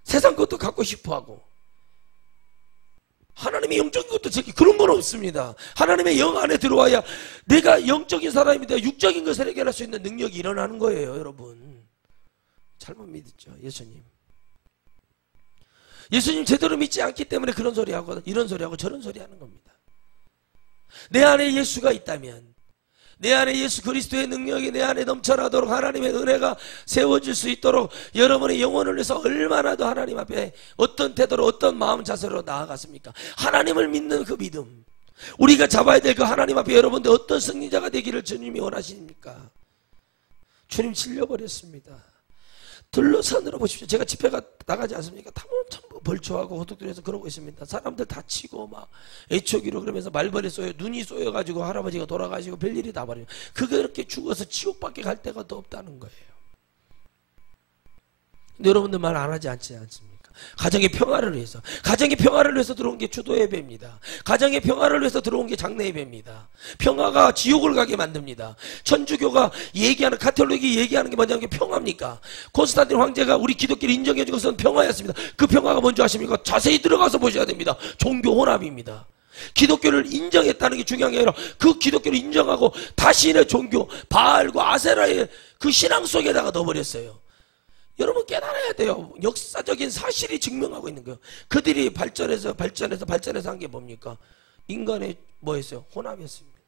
세상 것도 갖고 싶어하고, 하나님의 영적인 것도 저기 그런 건 없습니다. 하나님의 영 안에 들어와야 내가 영적인 사람입니다. 육적인 것을 해결할 수 있는 능력이 일어나는 거예요. 여러분 잘못 믿었죠. 예수님 제대로 믿지 않기 때문에 그런 소리하고 이런 소리하고 저런 소리 하는 겁니다. 내 안에 예수가 있다면, 내 안에 예수 그리스도의 능력이 내 안에 넘쳐나도록, 하나님의 은혜가 세워질 수 있도록 여러분의 영혼을 위해서 얼마나 더 하나님 앞에 어떤 태도로, 어떤 마음 자세로 나아갔습니까? 하나님을 믿는 그 믿음, 우리가 잡아야 될 그 하나님 앞에 여러분들 어떤 승리자가 되기를 주님이 원하십니까? 주님 질려버렸습니다. 들러산으로 보십시오. 제가 집회가 나가지 않습니까? 전부 벌초하고 호둑들에서 그러고 있습니다. 사람들 다치고 막 애초기로 그러면서 말벌이 쏘여, 눈이 쏘여가지고 할아버지가 돌아가시고 별일이 다 벌어요. 그렇게 죽어서 지옥밖에 갈 데가 더 없다는 거예요. 근데 여러분들 말 안 하지 않습니까? 가정의 평화를 위해서, 가정의 평화를 위해서 들어온 게 추도 예배입니다. 가정의 평화를 위해서 들어온 게 장례 예배입니다. 평화가 지옥을 가게 만듭니다. 천주교가 얘기하는, 가톨릭이 얘기하는 게 뭐냐면 평화입니까? 콘스탄틴 황제가 우리 기독교를 인정해 준 것은 평화였습니다. 그 평화가 뭔지 아십니까? 자세히 들어가서 보셔야 됩니다. 종교 혼합입니다. 기독교를 인정했다는 게 중요한 게 아니라 그 기독교를 인정하고 다신의 종교 바알과 아세라의 그 신앙 속에다가 넣어버렸어요. 여러분 깨달아야 돼요. 역사적인 사실이 증명하고 있는 거예요. 그들이 발전해서 한 게 뭡니까? 인간의 뭐였어요? 혼합이었습니다.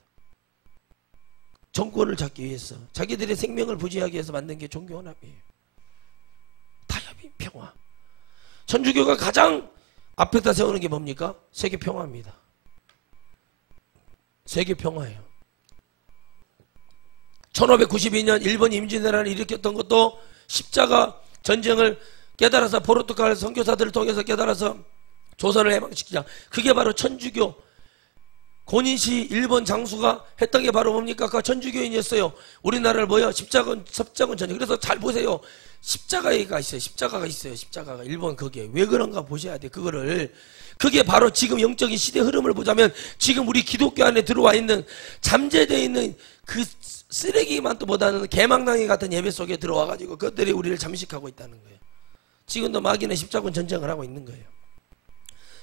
정권을 잡기 위해서 자기들의 생명을 부지하기 위해서 만든 게 종교 혼합이에요. 타협이 평화. 천주교가 가장 앞에다 세우는 게 뭡니까? 세계 평화입니다. 세계 평화예요. 1592년 일본 임진왜란을 일으켰던 것도 십자가 전쟁을 깨달아서 포르투갈 선교사들을 통해서 깨달아서 조선을 해방시키자. 그게 바로 천주교 고니시 일본 장수가 했던 게 바로 뭡니까? 그 천주교인이었어요. 우리나라를 뭐야? 십자군 전쟁. 그래서 잘 보세요. 십자가가 있어요. 십자가가 일본 거기에 왜 그런가 보셔야 돼. 그게 바로 지금 영적인 시대 흐름을 보자면 지금 우리 기독교 안에 들어와 있는 잠재되어 있는 그 쓰레기만 또 보다는 개망당이 같은 예배 속에 들어와가지고 그것들이 우리를 잠식하고 있다는 거예요. 지금도 마귀는 십자군 전쟁을 하고 있는 거예요.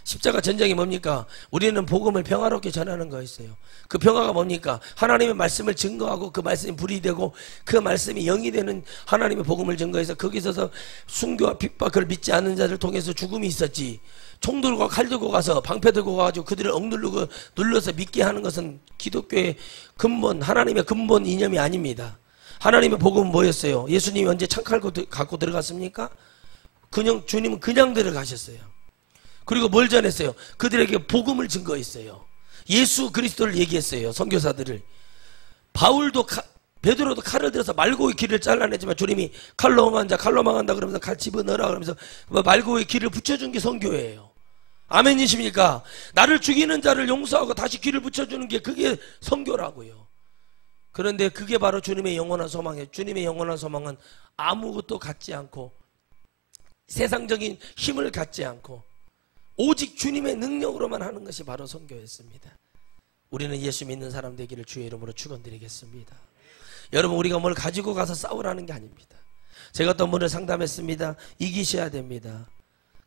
십자가 전쟁이 뭡니까? 우리는 복음을 평화롭게 전하는 거였어요. 그 평화가 뭡니까? 하나님의 말씀을 증거하고 그 말씀이 불이 되고 그 말씀이 영이 되는 하나님의 복음을 증거해서 거기서 순교와 핍박, 그걸 믿지 않는 자들 통해서 죽음이 있었지. 총 들고 칼 들고 가서 방패 들고 가가지고 그들을 억누르고 눌러서 믿게 하는 것은 기독교의 근본, 하나님의 근본 이념이 아닙니다. 하나님의 복음은 뭐였어요? 예수님이 언제 창칼 갖고 들어갔습니까? 주님은 그냥 들어가셨어요. 그리고 뭘 전했어요? 그들에게 복음을 증거했어요. 예수 그리스도를 얘기했어요. 선교사들을. 바울도 베드로도 칼을 들어서 말고의 길을 잘라내지만 주님이 칼로 망한다 그러면서 칼 집어넣으라 그러면서 말고의 길을 붙여준 게 선교예요. 아멘이십니까? 나를 죽이는 자를 용서하고 다시 길을 붙여주는 게 그게 선교라고요. 그런데 그게 바로 주님의 영원한 소망이에요. 주님의 영원한 소망은 아무것도 갖지 않고 세상적인 힘을 갖지 않고 오직 주님의 능력으로만 하는 것이 바로 선교였습니다. 우리는 예수 믿는 사람 되기를 주의 이름으로 축원드리겠습니다. 여러분, 우리가 뭘 가지고 가서 싸우라는 게 아닙니다. 제가 또 오늘 상담했습니다. 이기셔야 됩니다.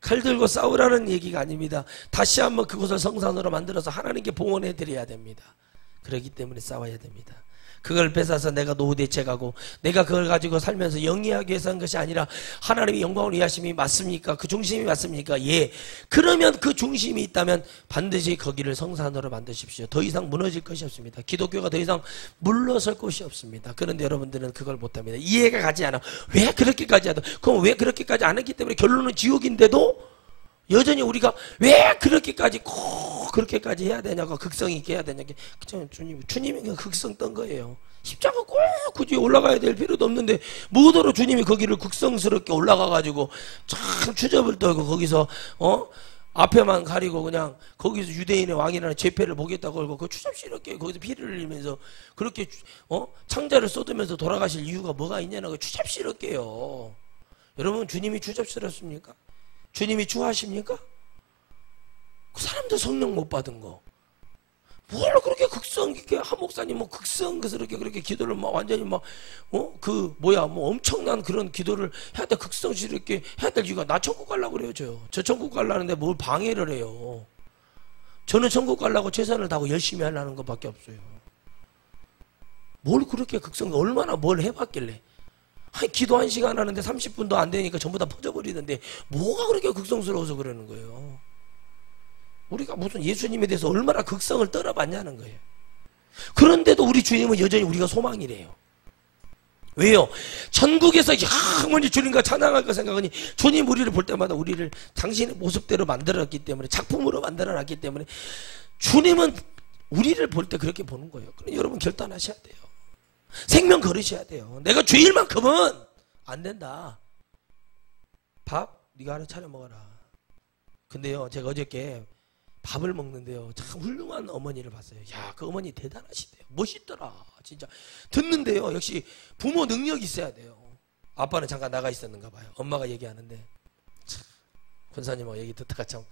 칼 들고 싸우라는 얘기가 아닙니다. 다시 한번 그곳을 성산으로 만들어서 하나님께 봉헌해 드려야 됩니다. 그렇기 때문에 싸워야 됩니다. 그걸 뺏어서 내가 노후 대책하고 내가 그걸 가지고 살면서 영위하기 위해서 한 것이 아니라 하나님의 영광을 위하심이 맞습니까? 그 중심이 맞습니까? 예. 그러면 그 중심이 있다면 반드시 거기를 성산으로 만드십시오. 더 이상 무너질 것이 없습니다. 기독교가 더 이상 물러설 곳이 없습니다. 그런데 여러분들은 그걸 못합니다. 이해가 가지 않아. 왜 그렇게까지 하다? 그럼 왜 그렇게까지 안 했기 때문에 결론은 지옥인데도 여전히 우리가 왜 그렇게까지 꼭 그렇게까지 해야 되냐고, 극성 있게 해야 되냐고. 주님이 극성 떤 거예요. 십자가 꼭 굳이 올라가야 될 필요도 없는데 무더러 주님이 거기를 극성스럽게 올라가가지고 참 추접을 떨고 거기서 앞에만 가리고 그냥 거기서 유대인의 왕이라는 제패를 보겠다고 걸고 그 추잡스럽게 거기서 피를 흘리면서 그렇게 창자를 쏟으면서 돌아가실 이유가 뭐가 있냐고 추잡스럽게요. 여러분, 주님이 추잡스럽습니까? 주님이 좋아하십니까? 그 사람들 성령 못 받은 거. 뭘 그렇게 극성 있게 한 목사님 극성스럽게 그렇게 기도를 완전히 엄청난 그런 기도를 해야 돼. 극성스럽게 해야 될 이유가 나 천국 가려고 그래요. 저 천국 가려는데 뭘 방해를 해요. 저는 천국 가려고 최선을 다하고 열심히 하려는 것밖에 없어요. 뭘 그렇게 얼마나 뭘 해봤길래. 기도 1시간 하는데 30분도 안 되니까 전부 다 퍼져버리는데 뭐가 그렇게 극성스러워서 그러는 거예요. 우리가 무슨 예수님에 대해서 얼마나 극성을 떨어봤냐는 거예요. 그런데도 우리 주님은 여전히 우리가 소망이래요. 왜요? 천국에서 영원히 주님과 찬양할 거 생각하니 주님 우리를 볼 때마다 우리를 당신의 모습대로 만들었기 때문에, 작품으로 만들어놨기 때문에 주님은 우리를 볼 때 그렇게 보는 거예요. 그럼 여러분 결단하셔야 돼요. 생명 걸으셔야 돼요. 내가 죄일만큼은 안 된다. 밥 네가 하나 차려 먹어라. 근데요, 제가 어저께 밥을 먹는데요, 참 훌륭한 어머니를 봤어요. 야, 그 어머니 대단하시대요. 멋있더라. 진짜 듣는데요, 역시 부모 능력이 있어야 돼요. 아빠는 잠깐 나가 있었는가 봐요. 엄마가 얘기하는데 참, 권사님하고 얘기 듣다가 참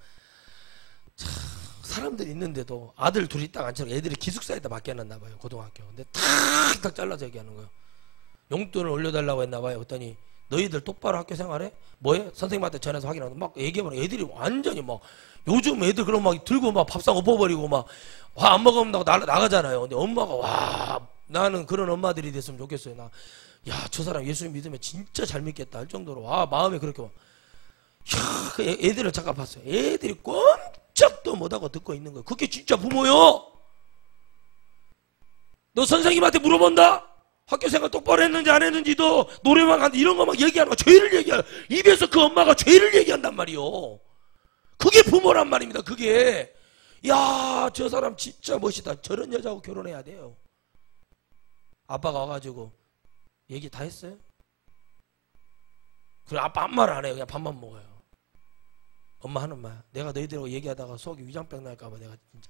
사람들이 있는데도 아들 둘이 딱 앉혀서 애들이 기숙사에다 맡겨놨나 봐요. 고등학교. 근데 탁탁 잘라서 얘기하는 거예요. 용돈을 올려달라고 했나 봐요. 그랬더니 너희들 똑바로 학교 생활해? 뭐해? 선생님한테 전화해서 확인하고 막 얘기해보는 애들이 완전히 요즘 애들 그런 막 들고 막 밥상 엎어버리고 막 와 안 먹으면 나가잖아요. 근데 엄마가 와 나는 그런 엄마들이 됐으면 좋겠어요. 나 야 저 사람 예수님 믿으면 진짜 잘 믿겠다 할 정도로 와 마음에 그렇게 막 야, 그 애들을 잠깐 봤어요. 애들이 꼼짝도 못하고 듣고 있는 거예요. 그게 진짜 부모요. 너 선생님한테 물어본다. 학교 생활 똑바로 했는지 안 했는지도 노래방 간다 이런 거 막 얘기하는 거 죄를 얘기하는 입에서 그 엄마가 죄를 얘기한단 말이요. 그게 부모란 말입니다. 그게 야 저 사람 진짜 멋있다. 저런 여자하고 결혼해야 돼요. 아빠가 와가지고 얘기 다 했어요? 그래 아빠 아무 말 안 해요. 그냥 밥만 먹어요. 엄마 하는 말 내가 너희들하고 얘기하다가 속이 위장병 날까봐 내가 진짜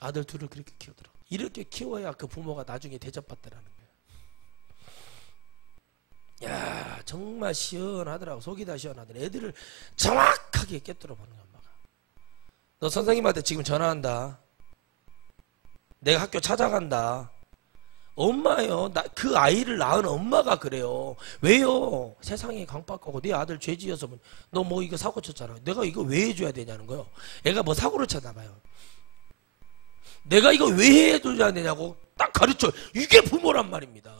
아들 둘을 그렇게 키우더라고. 이렇게 키워야 그 부모가 나중에 대접받더라는 거예요. 야 정말 시원하더라고. 속이 다 시원하더라. 애들을 정확하게 깨뜨려 보는 거야. 엄마가 너 선생님한테 지금 전화한다. 내가 학교 찾아간다. 엄마요. 그 아이를 낳은 엄마가 그래요. 왜요? 세상이 강박하고 네 아들 죄지어서 너 뭐 이거 사고 쳤잖아. 내가 이거 왜 해줘야 되냐는 거예요. 애가 뭐 사고를 쳤나 봐요. 내가 이거 왜 해줘야 되냐고 딱 가르쳐. 이게 부모란 말입니다.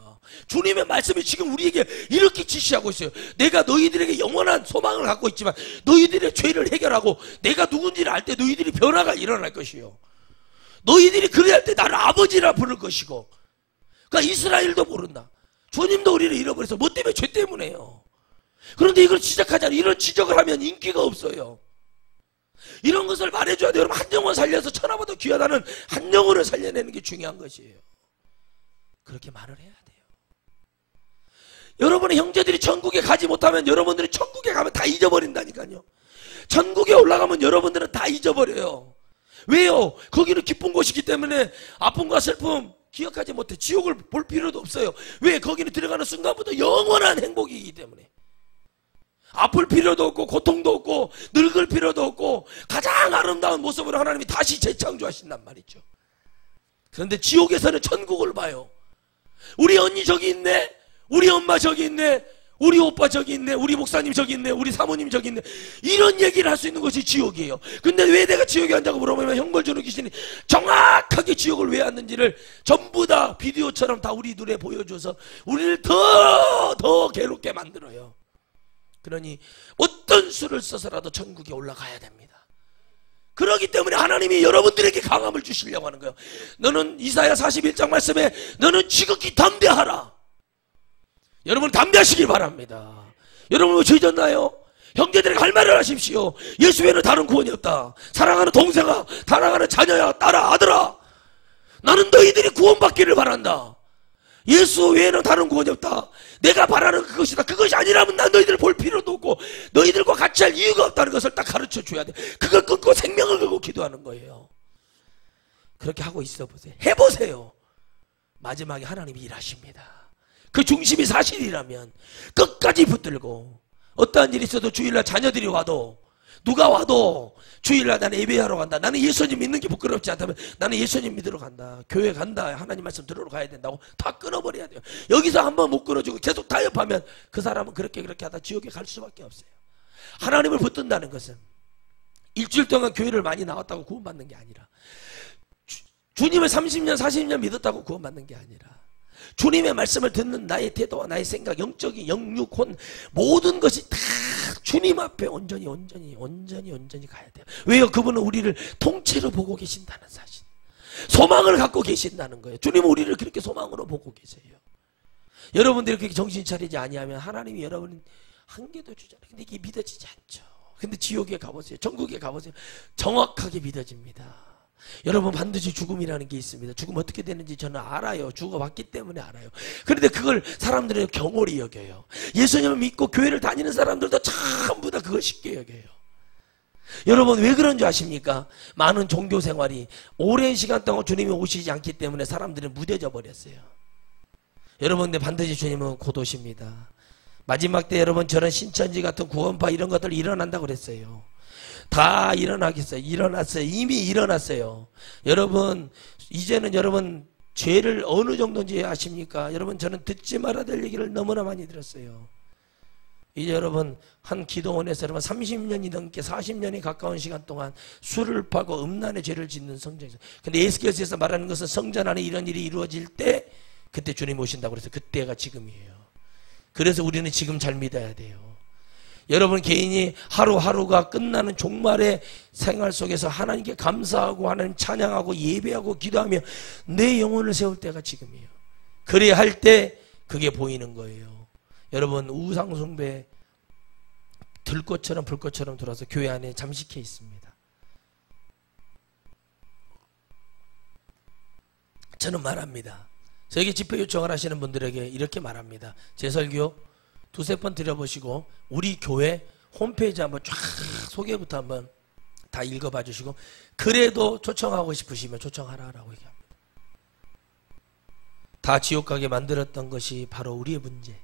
주님의 말씀이 지금 우리에게 이렇게 지시하고 있어요. 내가 너희들에게 영원한 소망을 갖고 있지만 너희들의 죄를 해결하고 내가 누군지를 알 때 너희들이 변화가 일어날 것이요. 너희들이 그래야 할 때 나를 아버지라 부를 것이고. 그러니까 이스라엘도 모른다. 주님도 우리를 잃어버려서 뭐 때문에? 죄 때문에요. 그런데 이걸 지적하지 않아요. 이런 지적을 하면 인기가 없어요. 이런 것을 말해줘야 돼요. 여러분 한 영혼 살려서 천하보다 귀하다는 한 영혼을 살려내는 게 중요한 것이에요. 그렇게 말을 해야 돼요. 여러분의 형제들이 천국에 가지 못하면 여러분들이 천국에 가면 다 잊어버린다니까요. 천국에 올라가면 여러분들은 다 잊어버려요. 왜요? 거기는 기쁜 곳이기 때문에 아픔과 슬픔 기억하지 못해. 지옥을 볼 필요도 없어요. 왜? 거기는 들어가는 순간부터 영원한 행복이기 때문에. 아플 필요도 없고 고통도 없고 늙을 필요도 없고 가장 아름다운 모습으로 하나님이 다시 재창조하신단 말이죠. 그런데 지옥에서는 천국을 봐요. 우리 언니 저기 있네, 우리 엄마 저기 있네, 우리 오빠 저기 있네, 우리 목사님 저기 있네, 우리 사모님 저기 있네, 이런 얘기를 할 수 있는 것이 지옥이에요. 근데 왜 내가 지옥에 앉아고 물어보면 형벌 주는 귀신이 정확하게 지옥을 왜 왔는지를 전부 다 비디오처럼 다 우리 눈에 보여줘서 우리를 더 괴롭게 만들어요. 그러니 어떤 수를 써서라도 천국에 올라가야 됩니다. 그렇기 때문에 하나님이 여러분들에게 강함을 주시려고 하는 거예요. 너는 이사야 41장 말씀에 너는 지극히 담대하라. 여러분 담대하시길 바랍니다. 여러분 왜 죄졌나요? 형제들에게 할 말을 하십시오. 예수 외에는 다른 구원이 없다. 사랑하는 동생아, 사랑하는 자녀야, 딸아, 아들아, 나는 너희들이 구원받기를 바란다. 예수 외에는 다른 구원이 없다. 내가 바라는 그것이다. 그것이 아니라면 난 너희들을 볼 필요도 없고 너희들과 같이 할 이유가 없다는 것을 딱 가르쳐 줘야 돼. 그걸 끊고 생명을 걸고 기도하는 거예요. 그렇게 하고 있어 보세요. 해보세요. 마지막에 하나님이 일하십니다. 그 중심이 사실이라면 끝까지 붙들고 어떠한 일이 있어도 주일날 자녀들이 와도 누가 와도 주일날 나는 예배하러 간다. 나는 예수님 믿는 게 부끄럽지 않다면 나는 예수님 믿으러 간다. 교회 간다. 하나님 말씀 들으러 가야 된다고 다 끊어버려야 돼요. 여기서 한번 못 끊어주고 계속 타협하면 그 사람은 그렇게 하다 지옥에 갈 수밖에 없어요. 하나님을 붙든다는 것은 일주일 동안 교회를 많이 나왔다고 구원받는 게 아니라 주님을 30년 40년 믿었다고 구원받는 게 아니라 주님의 말씀을 듣는 나의 태도와 나의 생각, 영적인 영육, 혼 모든 것이 다 주님 앞에 온전히 가야 돼요. 왜요? 그분은 우리를 통째로 보고 계신다는 사실, 소망을 갖고 계신다는 거예요. 주님은 우리를 그렇게 소망으로 보고 계세요. 여러분들이 그렇게 정신 차리지 아니하면 하나님이 여러분 한 개도 주잖아요. 근데 이게 믿어지지 않죠. 근데 지옥에 가보세요. 천국에 가보세요. 정확하게 믿어집니다. 여러분 반드시 죽음이라는 게 있습니다. 죽음 어떻게 되는지 저는 알아요. 죽어봤기 때문에 알아요. 그런데 그걸 사람들은 경홀히 여겨요. 예수님을 믿고 교회를 다니는 사람들도 전부 다 그걸 쉽게 여겨요. 여러분 왜 그런 줄 아십니까? 많은 종교 생활이 오랜 시간 동안 주님이 오시지 않기 때문에 사람들은 무뎌져 버렸어요. 여러분들 반드시 주님은 곧 오십니다. 마지막 때 여러분 저런 신천지 같은 구원파 이런 것들 일어난다고 그랬어요. 다 일어나겠어요. 일어났어요. 이미 일어났어요. 여러분 이제는 여러분 죄를 어느 정도인지 아십니까? 여러분 저는 듣지 말아야 될 얘기를 너무나 많이 들었어요. 이제 여러분 한 기도원에서 여러분 30년이 넘게 40년이 가까운 시간 동안 술을 팔고 음란의 죄를 짓는 성전에서, 근데 에스겔서에서 말하는 것은 성전 안에 이런 일이 이루어질 때 그때 주님 오신다고 그래서 그때가 지금이에요. 그래서 우리는 지금 잘 믿어야 돼요. 여러분 개인이 하루하루가 끝나는 종말의 생활 속에서 하나님께 감사하고 하나님 찬양하고 예배하고 기도하며 내 영혼을 세울 때가 지금이에요. 그래야 할 때 그게 보이는 거예요. 여러분 우상숭배 들꽃처럼 불꽃처럼 들어와서 교회 안에 잠식해 있습니다. 저는 말합니다. 저에게 집회 요청을 하시는 분들에게 이렇게 말합니다. 제 설교 두세 번 들어보시고 우리 교회 홈페이지 한번 쫙 소개부터 한번 다 읽어봐 주시고 그래도 초청하고 싶으시면 초청하라라고 얘기합니다. 다 지옥 가게 만들었던 것이 바로 우리의 문제.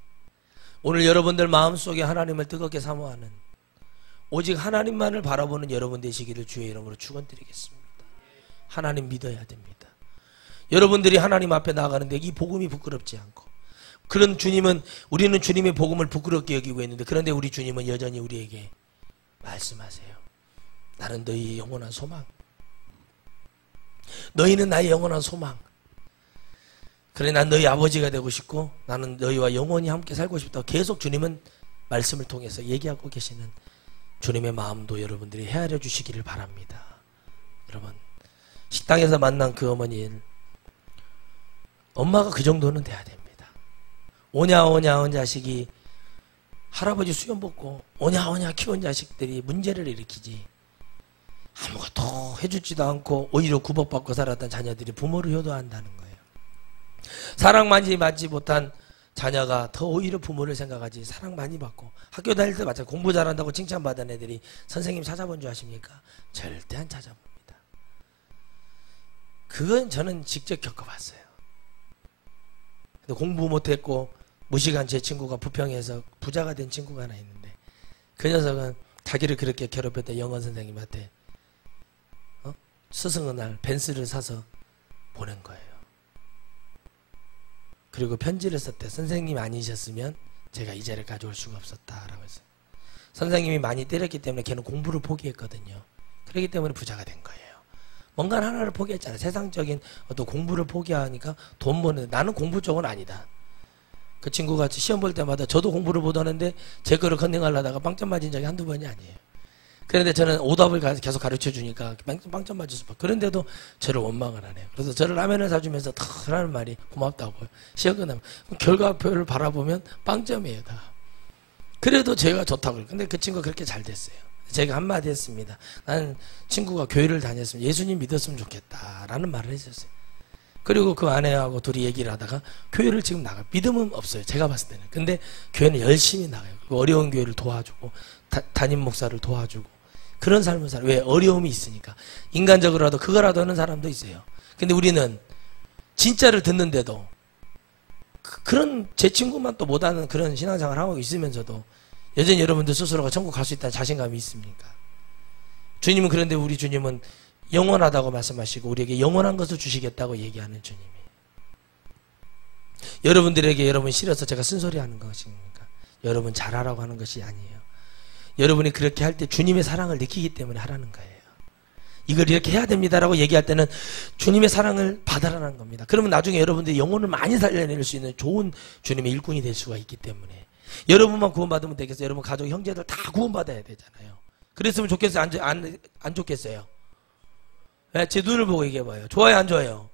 오늘 여러분들 마음속에 하나님을 뜨겁게 사모하는 오직 하나님만을 바라보는 여러분 되시기를 주의 이름으로 축원드리겠습니다. 하나님 믿어야 됩니다. 여러분들이 하나님 앞에 나아가는데 이 복음이 부끄럽지 않고, 그런 주님은, 우리는 주님의 복음을 부끄럽게 여기고 있는데, 그런데 우리 주님은 여전히 우리에게 말씀하세요. 나는 너희의 영원한 소망, 너희는 나의 영원한 소망. 그래 난 너희 아버지가 되고 싶고 나는 너희와 영원히 함께 살고 싶다고 계속 주님은 말씀을 통해서 얘기하고 계시는 주님의 마음도 여러분들이 헤아려 주시기를 바랍니다. 여러분 식당에서 만난 그 어머니, 엄마가 그 정도는 돼야 됩니다. 오냐 온 자식이 할아버지 수염 벗고 오냐 키운 자식들이 문제를 일으키지, 아무것도 해주지도 않고 오히려 구박받고 살았던 자녀들이 부모를 효도한다는 거예요. 사랑 많이 받지 못한 자녀가 더 오히려 부모를 생각하지, 사랑 많이 받고 학교 다닐 때 마찬가지, 공부 잘한다고 칭찬받은 애들이 선생님 찾아본 줄 아십니까? 절대 안 찾아봅니다. 그건 저는 직접 겪어봤어요. 근데 공부 못했고 무식한 제 친구가 부평에서 부자가 된 친구가 하나 있는데, 그 녀석은 자기를 그렇게 괴롭혔던 영어 선생님한테 스승의 날 벤츠를 사서 보낸 거예요. 그리고 편지를 썼대. 선생님이 아니셨으면 제가 이 자리를 가져올 수가 없었다라고 했어요. 선생님이 많이 때렸기 때문에 걔는 공부를 포기했거든요. 그렇기 때문에 부자가 된 거예요. 뭔가 하나를 포기했잖아요. 세상적인 어떤 공부를 포기하니까 돈 버는, 나는 공부 쪽은 아니다. 그 친구가 시험 볼 때마다 저도 공부를 못하는데 제 거를 컨닝하려다가 빵점 맞은 적이 한두 번이 아니에요. 그런데 저는 오답을 계속 가르쳐 주니까 빵점 맞을 수밖에. 그런데도 저를 원망을 하네요. 그래서 저를 라면을 사주면서 다 하는 말이 고맙다고요. 시험 끝나면 결과표를 바라보면 빵점이에요 다. 그래도 제가 좋다고요. 근데 그 친구가 그렇게 잘 됐어요. 제가 한마디 했습니다. 나는 친구가 교회를 다녔으면 예수님 믿었으면 좋겠다라는 말을 했었어요. 그리고 그 아내하고 둘이 얘기를 하다가 교회를 지금 나가요. 믿음은 없어요. 제가 봤을 때는. 근데 교회는 열심히 나가요. 어려운 교회를 도와주고 담임 목사를 도와주고 그런 삶을 살아요. 왜? 어려움이 있으니까. 인간적으로라도 그거라도 하는 사람도 있어요. 근데 우리는 진짜를 듣는데도 그런 제 친구만 또 못하는 그런 신앙생활을 하고 있으면서도 여전히 여러분들 스스로가 천국 갈 수 있다는 자신감이 있습니까? 주님은, 그런데 우리 주님은 영원하다고 말씀하시고 우리에게 영원한 것을 주시겠다고 얘기하는 주님이에요. 여러분들에게 여러분 싫어서 제가 쓴소리하는 것입니까? 여러분 잘하라고 하는 것이 아니에요. 여러분이 그렇게 할 때 주님의 사랑을 느끼기 때문에 하라는 거예요. 이걸 이렇게 해야 됩니다라고 얘기할 때는 주님의 사랑을 받아라는 겁니다. 그러면 나중에 여러분들이 영혼을 많이 살려낼 수 있는 좋은 주님의 일꾼이 될 수가 있기 때문에. 여러분만 구원받으면 되겠어요? 여러분 가족 형제들 다 구원받아야 되잖아요. 그랬으면 좋겠어요? 안 좋겠어요? 네, 제 눈을 보고 얘기해봐요. 좋아요 안 좋아요?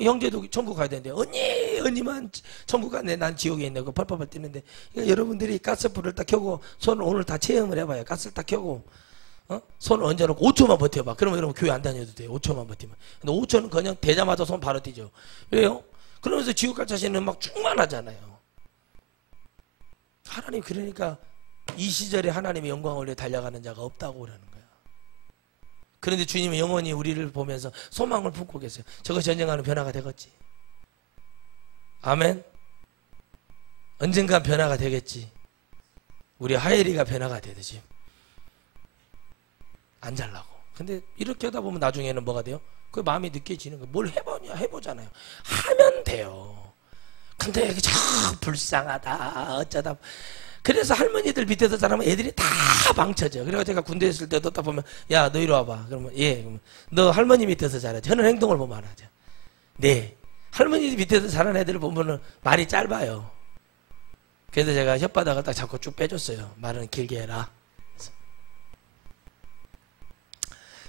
형제도 천국 가야 되는데 언니만 천국 가네, 난 지옥에 있네. 그 펄펄펄 뛰는데. 그러니까 여러분들이 가스불을 딱 켜고 손을 오늘 다 체험을 해봐요. 가스를 딱 켜고 손을 얹어놓고 5초만 버텨봐. 그러면 여러분 교회 안 다녀도 돼요. 5초만 버티면. 근데 5초는 그냥 되자마자 손 바로 뛰죠. 왜요? 그러면서 지옥 갈 자신은 막 충만하잖아요. 하나님, 그러니까 이 시절에 하나님의 영광을 위해 달려가는 자가 없다고 그러는 거예요. 그런데 주님은 영원히 우리를 보면서 소망을 품고 계세요. 저것이 언젠가는 변화가 되겠지. 아멘. 언젠가 변화가 되겠지. 우리 하엘이가 변화가 되듯이 안 잘라고. 근데 이렇게 하다 보면 나중에는 뭐가 돼요? 그 마음이 느껴지는 거예요. 뭘 해보냐, 해보잖아요. 하면 돼요. 근데 이게 참 불쌍하다 어쩌다 그래서 할머니들 밑에서 자라면 애들이 다 망쳐져. 그래서 제가 군대에 있을 때도 딱 보면, 야, 너 이리 와봐. 그러면, 예. 그러면 너 할머니 밑에서 자라지. 하는 행동을 보면 알아죠. 네. 할머니 밑에서 자란 애들을 보면은 말이 짧아요. 그래서 제가 혓바닥을 딱 잡고 쭉 빼줬어요. 말은 길게 해라.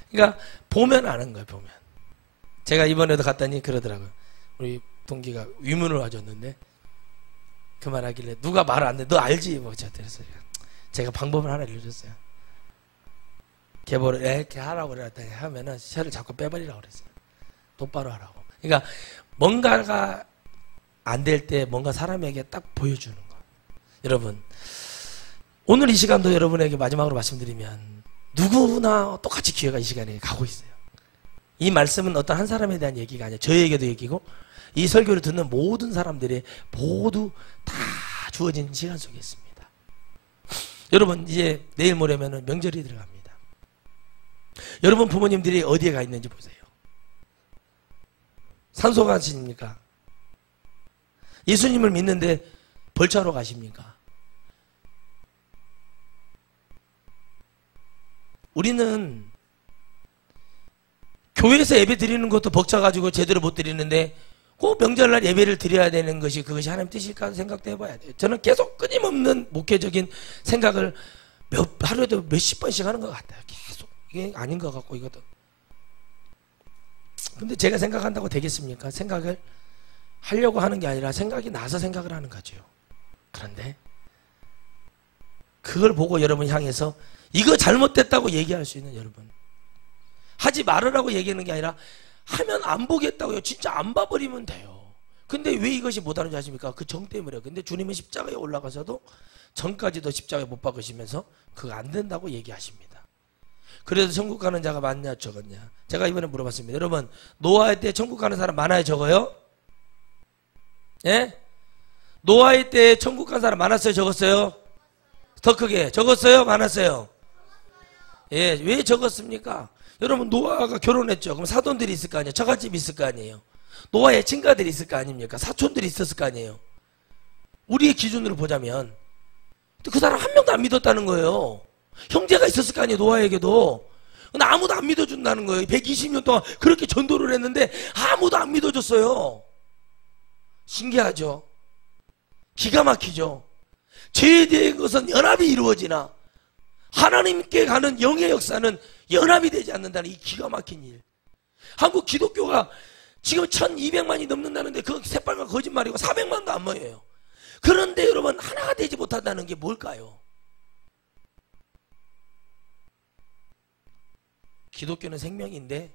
그러니까 보면 아는 거예요. 보면. 제가 이번에도 갔더니 그러더라고요. 우리 동기가 위문을 와줬는데 그 말하길래 누가 말을 안 해. 너 알지? 뭐 저한테 그래서 제가 방법을 하나 알려줬어요. 개보를 이렇게 하라고 그랬더니 하면은 혀를 자꾸 빼버리라고 그랬어요. 똑바로 하라고. 그러니까 뭔가가 안 될 때 뭔가 사람에게 딱 보여주는 거. 여러분, 오늘 이 시간도 여러분에게 마지막으로 말씀드리면 누구나 똑같이 기회가 이 시간에 가고 있어요. 이 말씀은 어떤 한 사람에 대한 얘기가 아니에요. 저에게도 얘기고 이 설교를 듣는 모든 사람들이 모두 다 주어진 시간 속에 있습니다. 여러분, 이제 내일 모레면 명절이 들어갑니다. 여러분 부모님들이 어디에 가 있는지 보세요. 산소 가십니까? 예수님을 믿는데 벌초하러 가십니까? 우리는 교회에서 예배 드리는 것도 벅차가지고 제대로 못 드리는데 꼭 명절날 예배를 드려야 되는 것이 그것이 하나님 뜻일까 생각도 해봐야 돼요. 저는 계속 끊임없는 목회적인 생각을 하루에도 몇십 번씩 하는 것 같아요. 계속. 이게 아닌 것 같고 이것도. 근데 제가 생각한다고 되겠습니까? 생각을 하려고 하는 게 아니라 생각이 나서 생각을 하는 거죠. 그런데 그걸 보고 여러분 향해서 이거 잘못됐다고 얘기할 수 있는 여러분, 하지 말으라고 얘기하는 게 아니라 하면 안 보겠다고요. 진짜 안 봐버리면 돼요. 근데 왜 이것이 못하는지 아십니까? 그 정 때문에요. 근데 주님은 십자가에 올라가서도 전까지도 십자가에 못 박으시면서 그거 안 된다고 얘기하십니다. 그래서 천국 가는 자가 많냐 적었냐? 제가 이번에 물어봤습니다. 여러분, 노아의 때 천국 가는 사람 많아요 적어요? 예? 노아의 때 천국 간 사람 많았어요 적었어요? 더 크게 적었어요 많았어요? 예, 왜 적었습니까? 여러분, 노아가 결혼했죠. 그럼 사돈들이 있을 거 아니에요. 처갓집이 있을 거 아니에요. 노아의 친가들이 있을 거 아닙니까? 사촌들이 있었을 거 아니에요. 우리의 기준으로 보자면 그 사람 한 명도 안 믿었다는 거예요. 형제가 있었을 거 아니에요. 노아에게도. 근데 아무도 안 믿어준다는 거예요. 120년 동안 그렇게 전도를 했는데 아무도 안 믿어줬어요. 신기하죠? 기가 막히죠? 죄에 대한 것은 연합이 이루어지나 하나님께 가는 영의 역사는 연합이 되지 않는다는 이 기가 막힌 일. 한국 기독교가 지금 1200만이 넘는다는데 그건 새빨간 거짓말이고 400만도 안 모여요. 그런데 여러분, 하나가 되지 못한다는 게 뭘까요? 기독교는 생명인데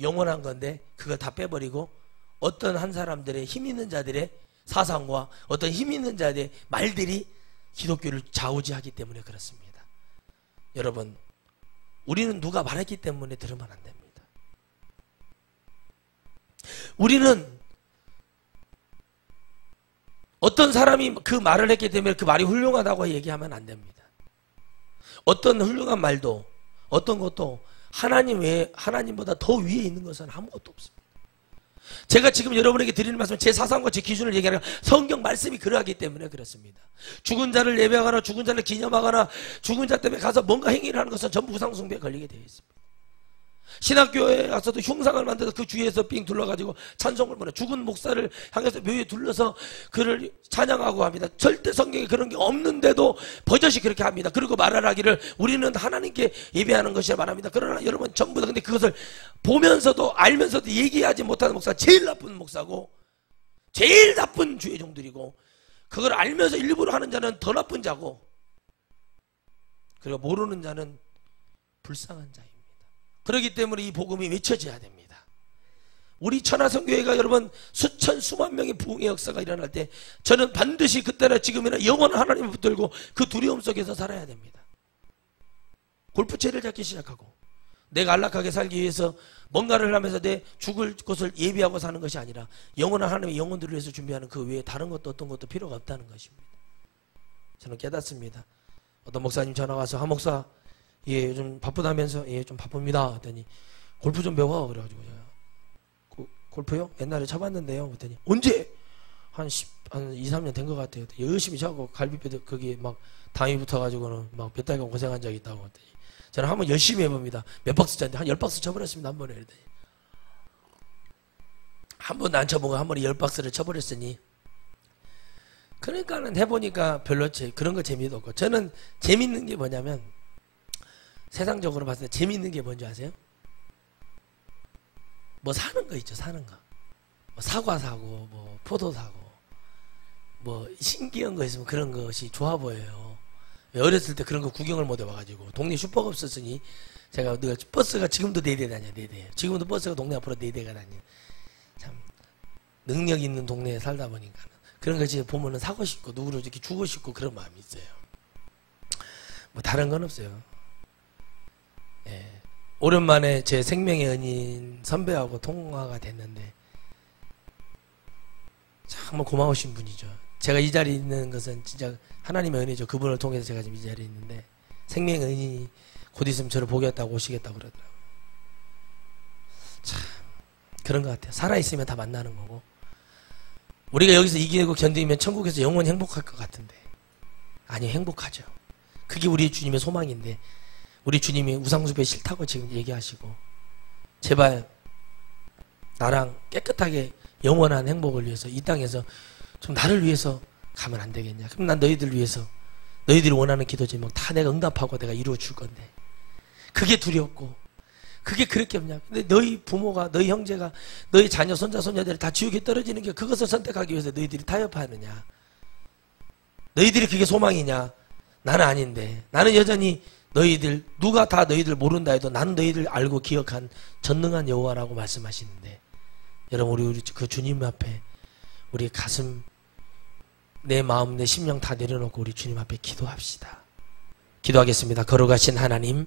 영원한 건데 그걸 다 빼버리고 어떤 한 사람들의 힘 있는 자들의 사상과 어떤 힘 있는 자들의 말들이 기독교를 좌우지하기 때문에 그렇습니다. 여러분, 우리는 누가 말했기 때문에 들으면 안 됩니다. 우리는 어떤 사람이 그 말을 했기 때문에 그 말이 훌륭하다고 얘기하면 안 됩니다. 어떤 훌륭한 말도 어떤 것도 하나님 외에, 하나님보다 더 위에 있는 것은 아무것도 없습니다. 제가 지금 여러분에게 드리는 말씀은 제 사상과 제 기준을 얘기하는 성경 말씀이 그러하기 때문에 그렇습니다. 죽은 자를 예배하거나 죽은 자를 기념하거나 죽은 자 때문에 가서 뭔가 행위를 하는 것은 전부 우상숭배에 걸리게 되어 있습니다. 신학교에 가서도 흉상을 만들어서 그 주위에서 삥 둘러가지고 찬송을 보내, 죽은 목사를 향해서 묘에 둘러서 그를 찬양하고 합니다. 절대 성경에 그런 게 없는데도 버젓이 그렇게 합니다. 그리고 말하기를 우리는 하나님께 예배하는 것이라 말합니다. 그러나 여러분, 전부 다 근데 그것을 보면서도 알면서도 얘기하지 못하는 목사가 제일 나쁜 목사고 제일 나쁜 주의 종들이고, 그걸 알면서 일부러 하는 자는 더 나쁜 자고, 그리고 모르는 자는 불쌍한 자입니다. 그렇기 때문에 이 복음이 외쳐져야 됩니다. 우리 천하성교회가 여러분 수천 수만 명의 부흥의 역사가 일어날 때 저는 반드시 그때나 지금이나 영원한 하나님을 붙들고 그 두려움 속에서 살아야 됩니다. 골프채를 잡기 시작하고 내가 안락하게 살기 위해서 뭔가를 하면서 내 죽을 것을 예비하고 사는 것이 아니라 영원한 하나님의 영혼들을 위해서 준비하는 그 외에 다른 것도 어떤 것도 필요가 없다는 것입니다. 저는 깨닫습니다. 어떤 목사님 전화 와서, 한 목사, 예, 요즘 바쁘다면서, 예, 좀 바쁩니다. 그랬더니 골프 좀 배워. 그래가지고 제가 골프요? 옛날에 쳐봤는데요. 그랬더니 언제? 한 2, 3년 된 것 같아요. 열심히 자고 갈비뼈도 거기 막 담이 붙어가지고는 막 몇 달간 고생한 적이 있다고 했더니 저는 한번 열심히 해봅니다. 몇 박스 쳤는데 한 10박스 쳐버렸습니다. 한 번에. 한 번도 안 쳐보고 한 번에 10박스를 쳐버렸으니 그러니까는 해보니까 별로 그런 거 재미도 없고 저는 재밌는 게 뭐냐면 세상적으로 봤을 때 재밌는 게 뭔지 아세요? 뭐 사는 거 있죠. 사는 거. 뭐 사과 사고 뭐 포도 사고 뭐 신기한 거 있으면 그런 것이 좋아 보여요. 어렸을 때 그런 거 구경을 못 해봐가지고 동네 슈퍼가 없었으니 제가 버스가 지금도 4대 다녀. 4대. 지금도 버스가 동네 앞으로 4대가 다녀. 참 능력 있는 동네에 살다 보니까 그런 것이 보면은 사고 싶고 누구를 이렇게 주고 싶고 그런 마음이 있어요. 뭐 다른 건 없어요. 예. 오랜만에 제 생명의 은인 선배하고 통화가 됐는데 정말 고마우신 분이죠. 제가 이 자리에 있는 것은 진짜 하나님의 은혜죠. 그분을 통해서 제가 지금 이 자리에 있는데 생명의 은인이 곧 있으면 저를 보겠다고 오시겠다고 그러더라고요. 참 그런 것 같아요. 살아있으면 다 만나는 거고 우리가 여기서 이기고 견디면 천국에서 영원히 행복할 것 같은데 아니 행복하죠. 그게 우리 주님의 소망인데 우리 주님이 우상숭배 싫다고 지금 얘기하시고 제발 나랑 깨끗하게 영원한 행복을 위해서 이 땅에서 좀 나를 위해서 가면 안 되겠냐. 그럼 난 너희들 위해서 너희들이 원하는 기도 제목 다 내가 응답하고 내가 이루어 줄 건데 그게 두렵고 그게 그렇게 없냐. 근데 너희 부모가 너희 형제가 너희 자녀 손자 손녀들이 다 지옥에 떨어지는 게 그것을 선택하기 위해서 너희들이 타협하느냐. 너희들이 그게 소망이냐. 나는 아닌데 나는 여전히 너희들 누가 다 너희들 모른다 해도 나는 너희들 알고 기억한 전능한 여호와라고 말씀하시는데 여러분 우리 그 주님 앞에 우리 가슴 내 마음 내 심령 다 내려놓고 우리 주님 앞에 기도합시다. 기도하겠습니다. 걸어가신 하나님